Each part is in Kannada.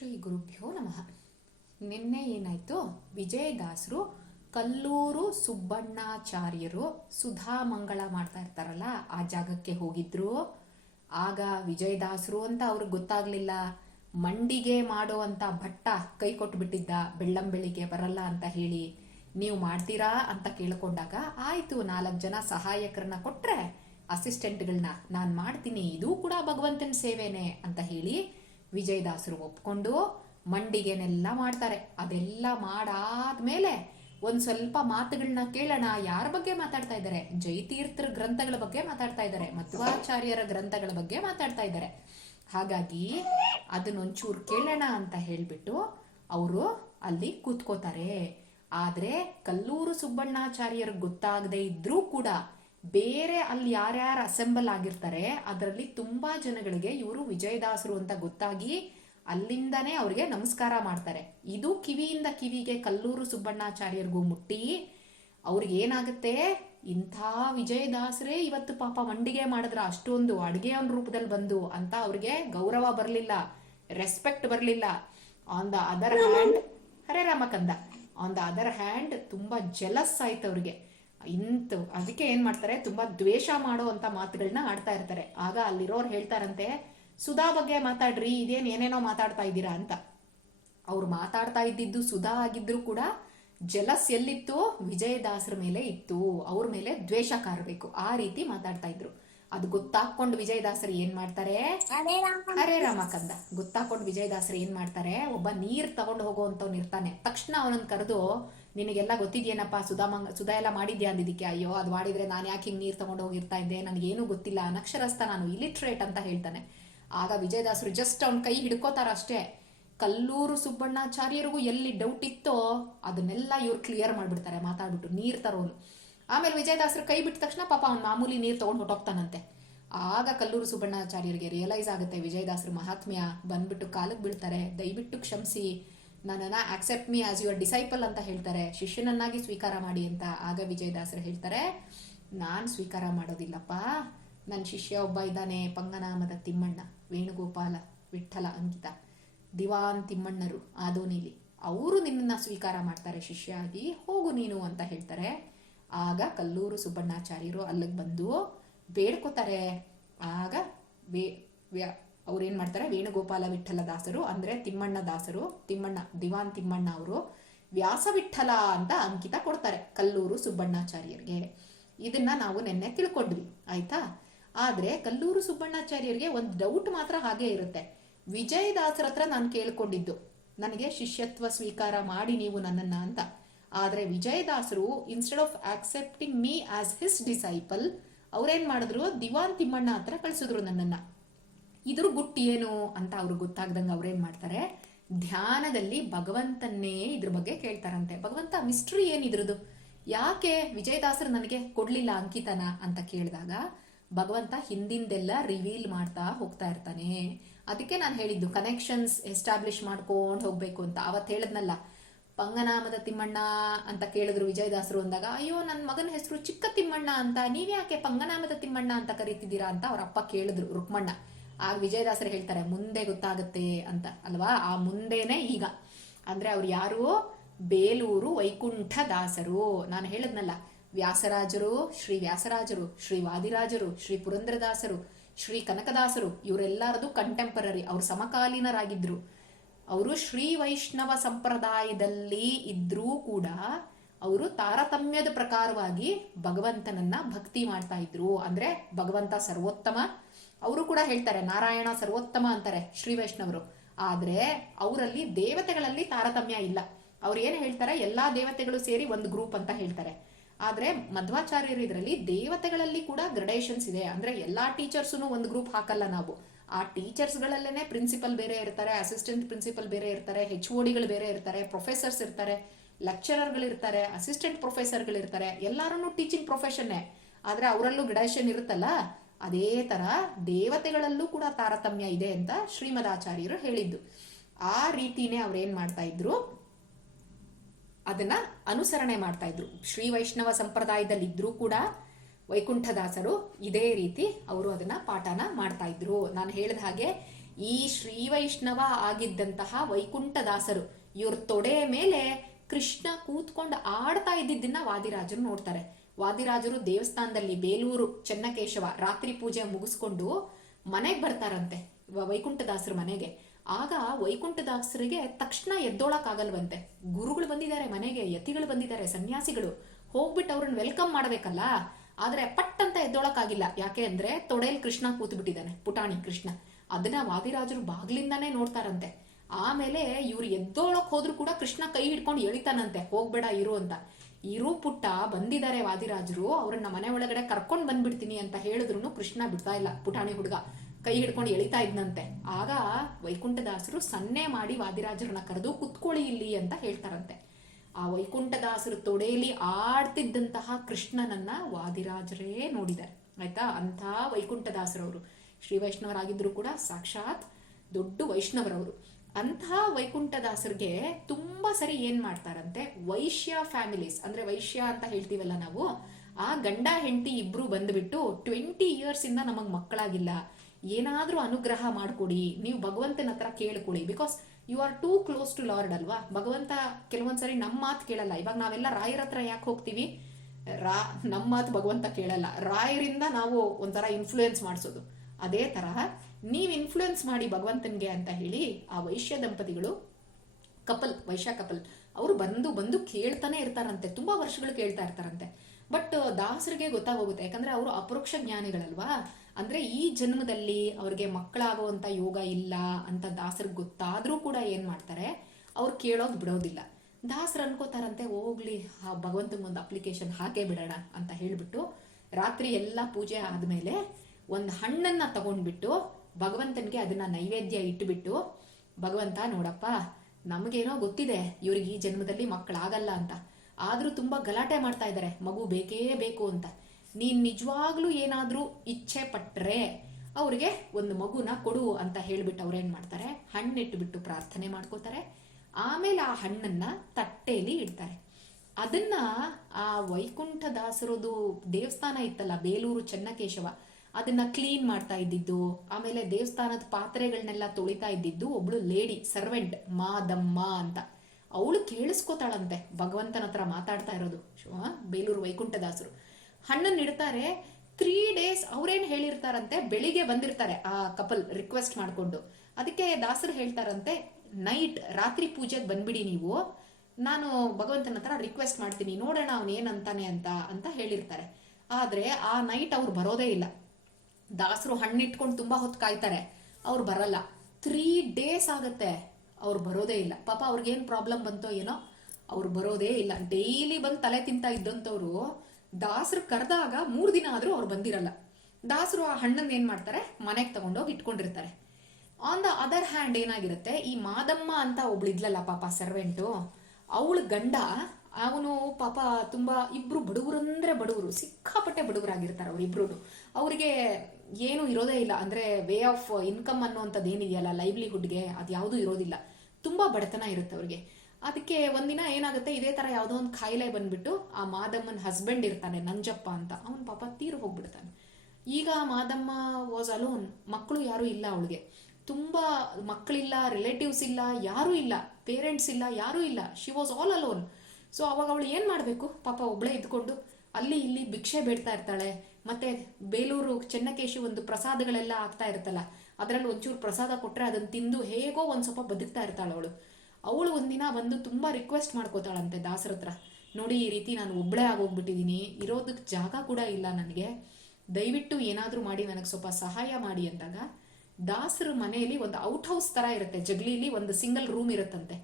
ಶ್ರೀ ಗುರುಭ್ಯೋ ನಮಃ. ನಿನ್ನೆ ಏನಾಯ್ತು? ವಿಜಯದಾಸರು, ಕಲ್ಲೂರು ಸುಬ್ಬಣ್ಣಾಚಾರ್ಯರು ಸುಧಾಮಂಗಳ ಮಾಡ್ತಾ ಇರ್ತಾರಲ್ಲ, ಆ ಜಾಗಕ್ಕೆ ಹೋಗಿದ್ರು. ಆಗ ವಿಜಯದಾಸರು ಅಂತ ಅವ್ರಿಗೆ ಗೊತ್ತಾಗ್ಲಿಲ್ಲ. ಮಂಡಿಗೆ ಮಾಡೋ ಅಂತ ಭಟ್ಟ ಕೈ ಕೊಟ್ಬಿಟ್ಟಿದ್ದ ಬೆಳ್ಳಂಬೆಳಿಗ್ಗೆ ಬರಲ್ಲ ಅಂತ ಹೇಳಿ. ನೀವು ಮಾಡ್ತೀರಾ ಅಂತ ಕೇಳ್ಕೊಂಡಾಗ, ಆಯಿತು, ನಾಲ್ಕು ಜನ ಸಹಾಯಕರನ್ನ ಕೊಟ್ಟರೆ ಅಸಿಸ್ಟೆಂಟ್ಗಳನ್ನ ನಾನು ಮಾಡ್ತೀನಿ, ಇದು ಕೂಡ ಭಗವಂತನ ಸೇವೆನೇ ಅಂತ ಹೇಳಿ ವಿಜಯದಾಸರು ಒಪ್ಕೊಂಡು ಮಂಡಿಗೆನೆಲ್ಲ ಮಾಡ್ತಾರೆ. ಅದೆಲ್ಲ ಮಾಡಾದ್ಮೇಲೆ ಒಂದು ಸ್ವಲ್ಪ ಮಾತುಗಳನ್ನ ಕೇಳೋಣ. ಯಾರ ಬಗ್ಗೆ ಮಾತಾಡ್ತಾ ಇದ್ದಾರೆ? ಜೈತೀರ್ಥರ ಗ್ರಂಥಗಳ ಬಗ್ಗೆ ಮಾತಾಡ್ತಾ ಇದ್ದಾರೆ. ಮಧ್ವಾಚಾರ್ಯರ ಗ್ರಂಥಗಳ ಬಗ್ಗೆ ಮಾತಾಡ್ತಾ ಇದ್ದಾರೆ. ಹಾಗಾಗಿ ಅದನ್ನೊಂಚೂರು ಕೇಳೋಣ ಅಂತ ಹೇಳಿಬಿಟ್ಟು ಅವರು ಅಲ್ಲಿ ಕೂತ್ಕೋತಾರೆ. ಆದ್ರೆ ಕಲ್ಲೂರು ಸುಬ್ಬಣ್ಣಾಚಾರ್ಯರು ಗೊತ್ತಾಗದೆ ಇದ್ರೂ ಕೂಡ ಬೇರೆ ಅಲ್ಲಿ ಯಾರ್ಯಾರು ಅಸೆಂಬಲ್ ಆಗಿರ್ತಾರೆ, ಅದರಲ್ಲಿ ತುಂಬಾ ಜನಗಳಿಗೆ ಇವರು ವಿಜಯದಾಸರು ಅಂತ ಗೊತ್ತಾಗಿ ಅಲ್ಲಿಂದನೇ ಅವ್ರಿಗೆ ನಮಸ್ಕಾರ ಮಾಡ್ತಾರೆ. ಇದು ಕಿವಿಯಿಂದ ಕಿವಿಗೆ ಕಲ್ಲೂರು ಸುಬ್ಬಣ್ಣಾಚಾರ್ಯರಿಗೂ ಮುಟ್ಟಿ. ಅವ್ರಿಗೆ ಏನಾಗುತ್ತೆ? ಇಂಥ ವಿಜಯದಾಸರೇ ಇವತ್ತು ಪಾಪ ಮಂಡಿಗೆ ಮಾಡಿದ್ರ, ಅಷ್ಟೊಂದು ಅಡುಗೆ ಅವನ ರೂಪದಲ್ಲಿ ಬಂದು ಅಂತ ಅವ್ರಿಗೆ ಗೌರವ ಬರಲಿಲ್ಲ ರೆಸ್ಪೆಕ್ಟ್ ಬರಲಿಲ್ಲ. ಆನ್ ದ ಅದರ್ ಹ್ಯಾಂಡ್ ಹರೇ ರಾಮಕಂದ ಆನ್ ದ ಅದರ್ ಹ್ಯಾಂಡ್ ತುಂಬಾ ಜಲಸ್ ಆಯ್ತು ಅವ್ರಿಗೆ. ಇಂತು ಅದಕ್ಕೆ ಏನ್ ಮಾಡ್ತಾರೆ? ತುಂಬಾ ದ್ವೇಷ ಮಾಡೋ ಅಂತ ಮಾತುಗಳನ್ನ ಆಡ್ತಾ ಇರ್ತಾರೆ. ಆಗ ಅಲ್ಲಿರೋರು ಹೇಳ್ತಾರಂತೆ ಸುಧಾ ಬಗ್ಗೆ ಮಾತಾಡ್ರಿ ಇದೇನ್ ಏನೇನೋ ಮಾತಾಡ್ತಾ ಇದ್ದೀರಾ? ಅಂತ. ಅವ್ರು ಮಾತಾಡ್ತಾ ಇದ್ದಿದ್ದು ಸುಧಾ ಆಗಿದ್ರು ಕೂಡ ಜಲಸ್ ಎಲ್ಲಿತ್ತು? ವಿಜಯದಾಸರ ಮೇಲೆ ಇತ್ತು. ಅವ್ರ ಮೇಲೆ ದ್ವೇಷ ಕಾರಬೇಕು. ಆ ರೀತಿ ಮಾತಾಡ್ತಾ ಇದ್ರು. ಅದು ಗೊತ್ತಾಕೊಂಡು ವಿಜಯದಾಸರು ಏನ್ ಮಾಡ್ತಾರೆ? ಅರೇ ರಾಮಕಂದ. ಗೊತ್ತಾಕೊಂಡು ವಿಜಯದಾಸರು ಏನ್ ಮಾಡ್ತಾರೆ? ಒಬ್ಬ ನೀರ್ ತಗೊಂಡು ಇರ್ತಾನೆ. ತಕ್ಷಣ ಅವನನ್ನ ಕರೆದು ನಿನಗೆಲ್ಲ ಗೊತ್ತಿದೆಯೇನಪ್ಪ? ಸುಧಾಮಂಗ ಸುಧಾ ಎಲ್ಲ ಮಾಡಿದ್ಯಾ ಅಂದಿದ್ದಕ್ಕೆ? ಅಯ್ಯೋ, ಅದು ಮಾಡಿದ್ರೆ ನಾನು ಯಾಕೆ ಹಿಂಗೆ ನೀರು ತಗೊಂಡು ಹೋಗಿರ್ತಾ ಇದ್ದೆ? ನನಗೇನು ಗೊತ್ತಿಲ್ಲ. ಅನಕ್ಷರಸ್ಥ ನಾನು ಇಲಿಟ್ರೇಟ್ ಅಂತ ಹೇಳ್ತಾನೆ. ಆಗ ವಿಜಯದಾಸರು ಜಸ್ಟ್ ಅವ್ನ ಕೈ ಹಿಡ್ಕೋತಾರ ಅಷ್ಟೇ ಕಲ್ಲೂರು ಸುಬ್ಬಣ್ಣಾಚಾರ್ಯರಿಗೂ ಎಲ್ಲಿ ಡೌಟ್ ಇತ್ತೋ, ಅದನ್ನೆಲ್ಲ ಇವ್ರು ಕ್ಲಿಯರ್ ಮಾಡಿಬಿಡ್ತಾರೆ, ಮಾತಾಡ್ಬಿಟ್ಟು ನೀರು ತರೋನು. ಆಮೇಲೆ ವಿಜಯದಾಸರು ಕೈ ಬಿಟ್ಟ ತಕ್ಷಣ ಪಾಪ ಅವ್ನು ಮಾಮೂಲಿ ನೀರು ತಗೊಂಡು ಹೊಟ್ಟೋಗ್ತಾನಂತೆ ಆಗ ಕಲ್ಲೂರು ಸುಬ್ಬಣ್ಣಾಚಾರ್ಯರಿಗೆ ರಿಯಲೈಸ್ ಆಗುತ್ತೆ, ವಿಜಯದಾಸರು ಮಹಾತ್ಮ್ಯ ಬಂದ್ಬಿಟ್ಟು ಕಾಲಕ್ಕೆ ಬೀಳ್ತಾರೆ. ದಯವಿಟ್ಟು ಕ್ಷಮಿಸಿ. ನನ್ನನ್ನ accept me as your disciple ಅಂತ ಹೇಳ್ತಾರೆ. ಶಿಷ್ಯನನ್ನಾಗಿ ಸ್ವೀಕಾರ ಮಾಡಿ ಅಂತ ಆಗ ವಿಜಯದಾಸರು ಹೇಳ್ತಾರೆ. ನಾನು ಸ್ವೀಕಾರ ಮಾಡೋದಿಲ್ಲಪ್ಪ. ನನ್ನ ಶಿಷ್ಯ ಒಬ್ಬ ಇದ್ದಾನೆ, ಪಂಗನಾಮದ ತಿಮ್ಮಣ್ಣ, ವೇಣುಗೋಪಾಲ, ವಿಠಲ, ಅಂಕಿತ. ದಿವಾನ್ ತಿಮ್ಮಣ್ಣರು, ಆದೋನಿಲಿ. ಅವರು ನಿನ್ನನ್ನು ಸ್ವೀಕಾರ ಮಾಡ್ತಾರೆ ಶಿಷ್ಯ ಆಗಿ ಹೋಗು ನೀನು ಅಂತ ಹೇಳ್ತಾರೆ. ಆಗ ಕಲ್ಲೂರು ಸುಬ್ಬಣ್ಣಾಚಾರ್ಯರು ಅಲ್ಲಿಗೆ ಬಂದು ಬೇಡ್ಕೋತಾರೆ. ಆಗ ಅವ್ರೇನ್ ಮಾಡ್ತಾರೆ, ವೇಣುಗೋಪಾಲ ವಿಠಲ ದಾಸರು, ಅಂದ್ರೆ ತಿಮ್ಮಣ್ಣ ದಾಸರು, ತಿಮ್ಮಣ್ಣ, ದಿವಾನ್ ತಿಮ್ಮಣ್ಣ ಅವರು ವ್ಯಾಸ ವಿಠಲ ಅಂತ ಅಂಕಿತ ಕೊಡ್ತಾರೆ ಕಲ್ಲೂರು ಸುಬ್ಬಣ್ಣಾಚಾರ್ಯರಿಗೆ. ಇದನ್ನ ನಾವು ನಿನ್ನೆ ತಿಳ್ಕೊಂಡ್ವಿ, ಆಯ್ತಾ? ಆದ್ರೆ ಕಲ್ಲೂರು ಸುಬ್ಬಣ್ಣಾಚಾರ್ಯರಿಗೆ ಒಂದು ಡೌಟ್ ಮಾತ್ರ ಹಾಗೆ ಇರುತ್ತೆ. ವಿಜಯದಾಸರ ಹತ್ರ ನಾನು ಕೇಳ್ಕೊಂಡಿದ್ದು, ನನಗೆ ಶಿಷ್ಯತ್ವ ಸ್ವೀಕಾರ ಮಾಡಿ ನೀವು ನನ್ನನ್ನ ಅಂತ. ಆದ್ರೆ ವಿಜಯದಾಸರು instead of accepting me as his disciple ಅವ್ರೇನು ಮಾಡಿದ್ರು, ದಿವಾನ್ ತಿಮ್ಮಣ್ಣ ಹತ್ರ ಕಳಿಸಿದ್ರು ನನ್ನನ್ನ. ಇದ್ರ ಗುಟ್ಟು ಏನು ಅಂತ ಅವ್ರಿಗೆ ಗೊತ್ತಾಗ್ದಂಗೆ ಅವ್ರೇನ್ ಮಾಡ್ತಾರೆ? ಧ್ಯಾನದಲ್ಲಿ ಭಗವಂತನ್ನೇ ಇದ್ರ ಬಗ್ಗೆ ಕೇಳ್ತಾರಂತೆ. ಭಗವಂತ ಮಿಸ್ಟ್ರಿ ಏನಿದ್ರದು ಯಾಕೆ ವಿಜಯದಾಸರು ನನಗೆ ಕೊಡ್ಲಿಲ್ಲ ಅಂಕಿತನ ಅಂತ ಕೇಳಿದಾಗ, ಭಗವಂತ ಹಿಂದಿಂದೆಲ್ಲ ರಿವೀಲ್ ಮಾಡ್ತಾ ಹೋಗ್ತಾ ಇರ್ತಾನೆ. ಅದಕ್ಕೆ ನಾನು ಹೇಳಿದ್ದು ಕನೆಕ್ಷನ್ಸ್ ಎಸ್ಟಾಬ್ಲಿಷ್ ಮಾಡ್ಕೊಂಡು ಹೋಗ್ಬೇಕು ಅಂತ. ಅವತ್ತು ಹೇಳದ್ನಲ್ಲ, ಪಂಗನಾಮದ ತಿಮ್ಮಣ್ಣ ಅಂತ ಕೇಳಿದ್ರು ವಿಜಯದಾಸರು ಅಂದಾಗ, ಅಯ್ಯೋ ನನ್ನ ಮಗನ ಹೆಸರು ಚಿಕ್ಕ ತಿಮ್ಮಣ್ಣ ಅಂತ. ನೀವ್ಯಾಕೆ ಪಂಗನಾಮದ ತಿಮ್ಮಣ್ಣ ಅಂತ ಕರಿತಿದ್ದೀರಾ ಅಂತ ಅವ್ರ ಅಪ್ಪ ಕೇಳಿದ್ರು ರುಕ್ಮಣ್ಣ. ಆಗ ವಿಜಯದಾಸರು ಹೇಳ್ತಾರೆ, ಮುಂದೆ ಗೊತ್ತಾಗುತ್ತೆ ಅಂತ ಅಲ್ವಾ? ಆ ಮುಂದೇನೆ ಈಗ. ಅಂದ್ರೆ ಅವ್ರು ಯಾರು? ಬೇಲೂರು ವೈಕುಂಠ ದಾಸರು ನಾನು ಹೇಳದ್ನಲ್ಲ, ವ್ಯಾಸರಾಜರು, ಶ್ರೀ ವ್ಯಾಸರಾಜರು, ಶ್ರೀ ವಾದಿರಾಜರು, ಶ್ರೀ ಪುರಂದ್ರದಾಸರು, ಶ್ರೀ ಕನಕದಾಸರು, ಇವರೆಲ್ಲರದು ಕಂಟೆಂಪರರಿ ಅವ್ರು ಸಮಕಾಲೀನರಾಗಿದ್ರು. ಅವರು ಶ್ರೀ ವೈಷ್ಣವ ಸಂಪ್ರದಾಯದಲ್ಲಿ ಇದ್ರೂ ಕೂಡ ಅವರು ತಾರತಮ್ಯದ ಪ್ರಕಾರವಾಗಿ ಭಗವಂತನನ್ನ ಭಕ್ತಿ ಮಾಡ್ತಾ ಇದ್ರು. ಅಂದ್ರೆ ಭಗವಂತ ಸರ್ವೋತ್ತಮ ಅವರು ಕೂಡ ಹೇಳ್ತಾರೆ, ನಾರಾಯಣ ಸರ್ವೋತ್ತಮ ಅಂತಾರೆ ಶ್ರೀ ವೈಷ್ಣವರು. ಆದ್ರೆ ಅವರಲ್ಲಿ ದೇವತೆಗಳಲ್ಲಿ ತಾರತಮ್ಯ ಇಲ್ಲ. ಅವ್ರು ಏನು ಹೇಳ್ತಾರೆ, ಎಲ್ಲಾ ದೇವತೆಗಳು ಸೇರಿ ಒಂದು ಗ್ರೂಪ್ ಅಂತ ಹೇಳ್ತಾರೆ. ಆದ್ರೆ ಮಧ್ವಾಚಾರ್ಯರು ಇದರಲ್ಲಿ ದೇವತೆಗಳಲ್ಲಿ ಕೂಡ ಗ್ರಡೇಷನ್ಸ್ ಇದೆ. ಅಂದ್ರೆ ಎಲ್ಲಾ ಟೀಚರ್ಸೂ ಒಂದು ಗ್ರೂಪ್ ಹಾಕಲ್ಲ ನಾವು. ಆ ಟೀಚರ್ಸ್ ಗಳಲ್ಲೇನೆ ಪ್ರಿನ್ಸಿಪಲ್ ಬೇರೆ ಇರ್ತಾರೆ, ಅಸಿಸ್ಟೆಂಟ್ ಪ್ರಿನ್ಸಿಪಲ್ ಬೇರೆ ಇರ್ತಾರೆ, ಹೆಚ್ಗಳು ಬೇರೆ ಇರ್ತಾರೆ, ಪ್ರೊಫೆಸರ್ಸ್ ಇರ್ತಾರೆ ಲೆಕ್ಚರರ್ಗಳಿರ್ತಾರೆ ಅಸಿಸ್ಟೆಂಟ್ ಪ್ರೊಫೆಸರ್ಗಳಿರ್ತಾರೆ ಎಲ್ಲಾರು ಟೀಚಿಂಗ್ ಪ್ರೊಫೆಷನ್ನೇ. ಆದ್ರೆ ಅವರಲ್ಲೂ ಗ್ರಡೇಷನ್ ಇರುತ್ತಲ್ಲ ಅದೇ ತರ ದೇವತೆಗಳಲ್ಲೂ ಕೂಡ ತಾರತಮ್ಯ ಇದೆ ಅಂತ ಶ್ರೀಮದಾಚಾರ್ಯರು ಹೇಳಿದ್ದು. ಆ ರೀತಿನೇ ಅವ್ರೇನ್ ಮಾಡ್ತಾ ಇದ್ರು? ಅದನ್ನ ಅನುಸರಣೆ ಮಾಡ್ತಾ ಇದ್ರು. ಶ್ರೀ ವೈಷ್ಣವ ಸಂಪ್ರದಾಯದಲ್ಲಿ ಇದ್ರೂ ಕೂಡ ವೈಕುಂಠದಾಸರು ಇದೇ ರೀತಿ ಅವರು ಅದನ್ನ ಪಾಠನ ಮಾಡ್ತಾ ಇದ್ರು. ನಾನು ಹೇಳಿದ ಹಾಗೆ ಈ ಶ್ರೀ ವೈಷ್ಣವ ಆಗಿದ್ದಂತಹ ವೈಕುಂಠದಾಸರು ಇವ್ರ ತೊಡೆ ಮೇಲೆ ಕೃಷ್ಣ ಕೂತ್ಕೊಂಡು ಆಡ್ತಾ ಇದ್ದಿದ್ದನ್ನ ವಾದಿರಾಜರು ನೋಡ್ತಾರೆ. ವಾದಿರಾಜರು ದೇವಸ್ಥಾನದಲ್ಲಿ ಬೇಲೂರು ಚೆನ್ನಕೇಶವ ರಾತ್ರಿ ಪೂಜೆ ಮುಗಿಸ್ಕೊಂಡು ಮನೆಗೆ ಬರ್ತಾರಂತೆ ವೈಕುಂಠದಾಸರ ಮನೆಗೆ. ಆಗ ವೈಕುಂಠದಾಸರಿಗೆ ತಕ್ಷಣ ಎದ್ದೋಳಕ್ಕಾಗಲ್ವಂತೆ. ಗುರುಗಳು ಬಂದಿದ್ದಾರೆ ಮನೆಗೆ, ಯತಿಗಳು ಬಂದಿದ್ದಾರೆ, ಸನ್ಯಾಸಿಗಳು. ಹೋಗ್ಬಿಟ್ಟು ಅವ್ರನ್ನ ವೆಲ್ಕಮ್ ಮಾಡಬೇಕಲ್ಲ? ಆದರೆ ಪಟ್ ಅಂತ ಎದ್ದೋಳಕ್ಕಾಗಿಲ್ಲ. ಯಾಕೆ ಅಂದ್ರೆ ತೊಡೆಯಲ್ಲಿ ಕೃಷ್ಣ ಕೂತು ಬಿಟ್ಟಿದ್ದಾನೆ ಪುಟಾಣಿ ಕೃಷ್ಣ. ಅದನ್ನ ವಾದಿರಾಜರು ಬಾಗ್ಲಿಂದಾನೇ ನೋಡ್ತಾರಂತೆ. ಆಮೇಲೆ ಇವ್ರು ಎದ್ದೋಳಕ್ ಹೋದ್ರು ಕೂಡ ಕೃಷ್ಣ ಕೈ ಹಿಡ್ಕೊಂಡು ಎಳಿತಾನಂತೆ, ಹೋಗ್ಬೇಡ ಇರು ಅಂತ. ಇರು ಪುಟ್ಟ ಬಂದಿದ್ದಾರೆ ವಾದಿರಾಜರು, ಅವ್ರನ್ನ ಮನೆ ಒಳಗಡೆ ಕರ್ಕೊಂಡು ಬಂದ್ಬಿಡ್ತೀನಿ ಅಂತ ಹೇಳಿದ್ರು ಕೃಷ್ಣ ಬಿಡ್ತಾ ಇಲ್ಲ, ಪುಟಾಣಿ ಹುಡುಗ. ಕೈ ಹಿಡ್ಕೊಂಡು ಎಳಿತಾ ಇದ್ನಂತೆ. ಆಗ ವೈಕುಂಠದಾಸರು ಸನ್ನೆ ಮಾಡಿ ವಾದಿರಾಜರನ್ನ ಕರೆದು, ಕುತ್ಕೊಳ್ಳಿ ಇಲ್ಲಿ ಅಂತ ಹೇಳ್ತಾರಂತೆ. ಆ ವೈಕುಂಠದಾಸರು ತೊಡೆಯಲ್ಲಿ ಆಡ್ತಿದ್ದಂತಹ ಕೃಷ್ಣನನ್ನ ವಾದಿರಾಜರೇ ನೋಡಿದ್ದಾರೆ. ಆಯ್ತಾ? ಅಂಥ ವೈಕುಂಠದಾಸರವರು. ಶ್ರೀ ವೈಷ್ಣವರಾಗಿದ್ರು ಕೂಡ ಸಾಕ್ಷಾತ್ ದೊಡ್ಡ ವೈಷ್ಣವರವರು. ಅಂಥ ವೈಕುಂಠದಾಸರಿಗೆ ತುಂಬಾ ಸರಿ ಏನ್ ಮಾಡ್ತಾರಂತೆ? ವೈಶ್ಯ ಫ್ಯಾಮಿಲೀಸ್, ಅಂದ್ರೆ ವೈಶ್ಯ ಅಂತ ಹೇಳ್ತೀವಲ್ಲ ನಾವು, ಆ ಗಂಡ ಹೆಂಡತಿ ಇಬ್ರು ಬಂದ್ಬಿಟ್ಟು ಟ್ವೆಂಟಿ ಇಯರ್ಸ್ ಇಂದ ನಮಗ್ ಮಕ್ಕಳಾಗಿಲ್ಲ. ಏನಾದ್ರೂ ಅನುಗ್ರಹ ಮಾಡ್ಕೊಡಿ, ನೀವು ಭಗವಂತನ ಹತ್ರ ಕೇಳ್ಕೊಳ್ಳಿ. Because you are too close to lord ಅಲ್ವಾ? ಭಗವಂತ ಕೆಲವೊಂದ್ಸರಿ ನಮ್ಮ ಮಾತು ಕೇಳಲ್ಲ. ಇವಾಗ ನಾವೆಲ್ಲ ರಾಯರ ಹತ್ರ ಯಾಕೆ ಹೋಗ್ತೀವಿ? ರಾ ನಮ್ಮ ಮಾತು ಭಗವಂತ ಕೇಳಲ್ಲ. ರಾಯರಿಂದ ನಾವು ಒಂಥರ ಇನ್ಫ್ಲೂಯೆನ್ಸ್ ಮಾಡಿಸೋದು. ಅದೇ ತರಹ ನೀವು ಇನ್ಫ್ಲೂಯೆನ್ಸ್ ಮಾಡಿ ಭಗವಂತನಿಗೆ ಅಂತ ಹೇಳಿ ಆ ವೈಶ್ಯ ದಂಪತಿಗಳು ಕಪಲ್, ವೈಶ್ಯ ಕಪಲ್ ಅವರು ಬಂದು ಬಂದು ಕೇಳ್ತಾನೆ ಇರ್ತಾರಂತೆ, ತುಂಬಾ ವರ್ಷಗಳು ಕೇಳ್ತಾ ಇರ್ತಾರಂತೆ. ಬಟ್ ದಾಸರಿಗೆ ಗೊತ್ತಾಗೋಗುತ್ತೆ. ಯಾಕಂದ್ರೆ ಅವರು ಅಪರೋಕ್ಷ ಜ್ಞಾನಿಗಳಲ್ವಾ? ಅಂದ್ರೆ ಈ ಜನ್ಮದಲ್ಲಿ ಅವ್ರಿಗೆ ಮಕ್ಕಳಾಗುವಂತ ಯೋಗ ಇಲ್ಲ ಅಂತ ದಾಸರಿಗೆ ಗೊತ್ತಾದ್ರೂ ಕೂಡ ಏನ್ ಮಾಡ್ತಾರೆ? ಅವ್ರು ಕೇಳೋದು ಬಿಡೋದಿಲ್ಲ. ದಾಸರು ಅನ್ಕೋತಾರಂತೆ, ಹೋಗ್ಲಿ, ಆ ಭಗವಂತನ ಒಂದು ಅಪ್ಲಿಕೇಶನ್ ಹಾಕೇ ಬಿಡೋಣ ಅಂತ ಹೇಳಿಬಿಟ್ಟು ರಾತ್ರಿ ಎಲ್ಲ ಪೂಜೆ ಆದ್ಮೇಲೆ ಒಂದು ಹಣ್ಣನ್ನ ತಗೊಂಡ್ಬಿಟ್ಟು ಭಗವಂತನಿಗೆ ಅದನ್ನ ನೈವೇದ್ಯ ಇಟ್ಟುಬಿಟ್ಟು, ಭಗವಂತ ನೋಡಪ್ಪ, ನಮಗೇನೋ ಗೊತ್ತಿದೆ, ಇವ್ರಿಗೆ ಈ ಜನ್ಮದಲ್ಲಿ ಮಕ್ಕಳಾಗಲ್ಲ ಅಂತ. ಆದರೂ ತುಂಬಾ ಗಲಾಟೆ ಮಾಡ್ತಾ ಇದ್ದಾರೆ ಮಗು ಬೇಕೇ ಬೇಕು ಅಂತ. ನೀನ್ ನಿಜವಾಗ್ಲೂ ಏನಾದ್ರೂ ಇಚ್ಛೆ ಪಟ್ಟರೆ ಅವ್ರಿಗೆ ಒಂದು ಮಗುನ ಕೊಡು ಅಂತ ಹೇಳ್ಬಿಟ್ಟು ಅವ್ರೇನ್ ಮಾಡ್ತಾರೆ, ಹಣ್ಣಿಟ್ಟುಬಿಟ್ಟು ಪ್ರಾರ್ಥನೆ ಮಾಡ್ಕೋತಾರೆ. ಆಮೇಲೆ ಆ ಹಣ್ಣನ್ನ ತಟ್ಟೆಯಲ್ಲಿ ಇಡ್ತಾರೆ. ಅದನ್ನ ಆ ವೈಕುಂಠದಾಸರದು ದೇವಸ್ಥಾನ ಇತ್ತಲ್ಲ, ಬೇಲೂರು ಚೆನ್ನಕೇಶವ ಅದನ್ನ ಕ್ಲೀನ್ ಮಾಡ್ತಾ ಇದ್ದಿದ್ದು, ಆಮೇಲೆ ದೇವಸ್ಥಾನದ ಪಾತ್ರೆಗಳನ್ನೆಲ್ಲ ತೊಳಿತಾ ಇದ್ದಿದ್ದು, ಒಬ್ಳು ಲೇಡಿ ಸರ್ವೆಂಟ್ ಮಾದಮ್ಮ ಅಂತ. ಅವಳು ಕೇಳಿಸ್ಕೋತಾಳಂತೆ, ಭಗವಂತನ ಹತ್ರ ಮಾತಾಡ್ತಾ ಇರೋದು. ಬೇಲೂರು ವೈಕುಂಠದಾಸರು. ಹಣ್ಣನ್ನು ಇಡ್ತಾರೆ ತ್ರೀ ಡೇಸ್ ಅವ್ರೇನು ಹೇಳಿರ್ತಾರಂತೆ, ಬೆಳಿಗ್ಗೆ ಬಂದಿರ್ತಾರೆ ಆ ಕಪಲ್ ರಿಕ್ವೆಸ್ಟ್ ಮಾಡಿಕೊಂಡು. ಅದಕ್ಕೆ ದಾಸರು ಹೇಳ್ತಾರಂತೆ ನೈಟ್ ರಾತ್ರಿ ಪೂಜೆಗೆ ಬಂದ್ಬಿಡಿ ನೀವು. ನಾನು ಭಗವಂತನ ಹತ್ರ ರಿಕ್ವೆಸ್ಟ್ ಮಾಡ್ತೀನಿ, ನೋಡೋಣ ಅವನು ಏನಂತಾನೆ ಅಂತ ಅಂತ ಹೇಳಿರ್ತಾರೆ. ಆದ್ರೆ ಆ ನೈಟ್ ಅವ್ರು ಬರೋದೇ ಇಲ್ಲ. ದಾಸರು ಹಣ್ಣಿಟ್ಕೊಂಡು ತುಂಬಾ ಹೊತ್ತು ಕಾಯ್ತಾರೆ. ಅವ್ರು ಬರಲ್ಲ. ತ್ರೀ ಡೇಸ್ ಆಗತ್ತೆ. ಅವ್ರು ಬರೋದೇ ಇಲ್ಲ. ಪಾಪ ಅವ್ರಿಗೇನು ಪ್ರಾಬ್ಲಮ್ ಬಂತೋ ಏನೋ ಅವ್ರು ಬರೋದೇ ಇಲ್ಲ. ಡೈಲಿ ಬಂದು ತಲೆ ತಿಂತಾ ಇದ್ದಂಥವ್ರು ದಾಸರು ಕರೆದಾಗ ಮೂರು ದಿನ ಆದ್ರೂ ಅವ್ರು ಬಂದಿರಲ್ಲ. ದಾಸರು ಆ ಹಣ್ಣನ್ನ ಏನು ಮಾಡ್ತಾರೆ? ಮನೆಗೆ ತಗೊಂಡೋಗಿ ಇಟ್ಕೊಂಡಿರ್ತಾರೆ. ಆನ್ ದ ಅದರ್ ಹ್ಯಾಂಡ್ ಏನಾಗಿರುತ್ತೆ? ಈ ಮಾದಮ್ಮ ಅಂತ ಒಬ್ಳಿದ್ಲಲ್ಲ ಪಾಪ ಸರ್ವೆಂಟು ಅವಳ ಗಂಡ, ಅವನು ಪಾಪ ತುಂಬಾ ಇಬ್ರು ಬಡವರಂದ್ರೆ ಬಡವರು. ಸಿಕ್ಕಾಪಟ್ಟೆ ಬಡವರಾಗಿರ್ತಾರೆ ಅವ್ರಿಬ್ರು ಅವರಿಗೆ ಏನು ಇರೋದೇ ಇಲ್ಲ. ಅಂದ್ರೆ ವೇ ಆಫ್ ಇನ್ಕಮ್ ಅನ್ನುವಂಥದ್ದು ಏನಿದೆಯಲ್ಲ ಲೈವ್ಲಿಹುಡ್ಗೆ ಅದು ಯಾವುದೂ ಇರೋದಿಲ್ಲ. ತುಂಬಾ ಬಡತನ ಇರುತ್ತೆ ಅವ್ರಿಗೆ. ಅದಕ್ಕೆ ಒಂದಿನ ಏನಾಗುತ್ತೆ, ಇದೇ ತರ ಯಾವುದೋ ಒಂದು ಕಾಯಿಲೆ ಬಂದ್ಬಿಟ್ಟು ಆ ಮಾದಮ್ಮನ ಹಸ್ಬೆಂಡ್ ಇರ್ತಾನೆ, ನಂಜಪ್ಪ ಅಂತ. ಅವನ ಪಾಪ ತೀರು ಹೋಗ್ಬಿಡ್ತಾನೆ. ಈಗ ಮಾದಮ್ಮ ವಾಸ್ ಅಲೋನ್ ಮಕ್ಕಳು ಯಾರು ಇಲ್ಲ ಅವಳಿಗೆ. ತುಂಬಾ ಮಕ್ಕಳಿಲ್ಲ ರಿಲೇಟಿವ್ಸ್ ಇಲ್ಲ, ಯಾರೂ ಇಲ್ಲ ಪೇರೆಂಟ್ಸ್ ಇಲ್ಲ, ಯಾರೂ ಇಲ್ಲ. She was all alone so ಅವಾಗ ಅವಳು ಏನ್ ಮಾಡ್ಬೇಕು? ಪಾಪ ಒಬ್ಳೆ ಇದ್ಕೊಂಡು ಅಲ್ಲಿ ಇಲ್ಲಿ ಭಿಕ್ಷೆ ಬೇಡ್ತಾ ಇರ್ತಾಳೆ. ಮತ್ತೆ ಬೇಲೂರು ಚೆನ್ನಕೇಶಿ ಒಂದು ಪ್ರಸಾದಗಳೆಲ್ಲ ಆಗ್ತಾ ಇರುತ್ತಲ್ಲ, ಅದರಲ್ಲಿ ಒಂಚೂರು ಪ್ರಸಾದ ಕೊಟ್ರೆ ಅದನ್ನ ತಿಂದು ಹೇಗೋ ಒಂದು ಸ್ವಲ್ಪ ಬದುಕ್ತಾ ಇರ್ತಾಳೆ ಅವಳು. ಅವಳು ಒಂದಿನ ಬಂದು ತುಂಬಾ ರಿಕ್ವೆಸ್ಟ್ ಮಾಡ್ಕೋತಾಳಂತೆ ದಾಸರ ಹತ್ರ. ನೋಡಿ, ಈ ರೀತಿ ನಾನು ಒಬ್ಬಳೇ ಆಗೋಗ್ಬಿಟ್ಟಿದೀನಿ ಇರೋದಕ್ಕೆ ಜಾಗ ಕೂಡ ಇಲ್ಲ ನನಗೆ. ದಯವಿಟ್ಟು ಏನಾದರೂ ಮಾಡಿ, ನನಗೆ ಸ್ವಲ್ಪ ಸಹಾಯ ಮಾಡಿ ಅಂದಾಗ ದಾಸರ ಮನೆಯಲ್ಲಿ ಒಂದು ಔಟ್ ಹೌಸ್ ತರ ಇರುತ್ತೆ, ಜಗ್ಲಿಲಿ ಒಂದು ಸಿಂಗಲ್ ರೂಮ್ ಇರುತ್ತಂತೆ.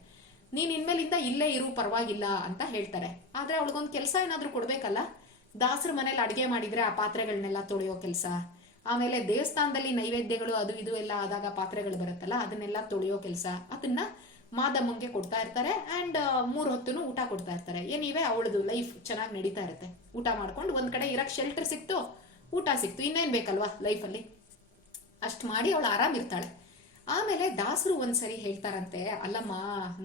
ನೀನು ಇನ್ಮೇಲಿಂದ ಇಲ್ಲೇ ಇರು, ಪರವಾಗಿಲ್ಲ ಅಂತ ಹೇಳ್ತಾರೆ. ಆದ್ರೆ ಅವಳಿಗೊಂದು ಕೆಲಸ ಏನಾದರೂ ಕೊಡ್ಬೇಕಲ್ಲ? ದಾಸರ ಮನೇಲಿ ಅಡುಗೆ ಮಾಡಿದ್ರೆ ಆ ಪಾತ್ರೆಗಳನ್ನೆಲ್ಲ ತೊಳೆಯೋ ಕೆಲಸ. ಆಮೇಲೆ ದೇವಸ್ಥಾನದಲ್ಲಿ ನೈವೇದ್ಯಗಳು ಅದು ಇದು ಎಲ್ಲ ಆದಾಗ ಪಾತ್ರೆಗಳು ಬರುತ್ತಲ್ಲ, ಅದನ್ನೆಲ್ಲ ತೊಳೆಯೋ ಕೆಲಸ. ಅದನ್ನ ಮಾದಮ್ಮಂಗೆ ಕೊಡ್ತಾ ಇರ್ತಾರೆ ಅಂಡ್ ಮೂರು ಹೊತ್ತುನು ಊಟ ಕೊಡ್ತಾ ಇರ್ತಾರೆ. ಏನಿವೆ ಅವಳದು ಲೈಫ್ ಚೆನ್ನಾಗಿ ನಡೀತಾ ಇರುತ್ತೆ. ಊಟ ಮಾಡ್ಕೊಂಡು ಒಂದ್ ಕಡೆ ಇರಕ್ ಶೆಲ್ಟರ್ ಸಿಕ್ತು, ಊಟ ಸಿಕ್ತು. ಇನ್ನೇನ್ ಬೇಕಲ್ವಾ ಲೈಫಲ್ಲಿ ಅಷ್ಟು ಮಾಡಿ ಅವಳು ಆರಾಮಿರ್ತಾಳೆ ಆಮೇಲೆ ದಾಸರು ಒಂದ್ಸರಿ ಹೇಳ್ತಾರಂತೆ, ಅಲ್ಲಮ್ಮ,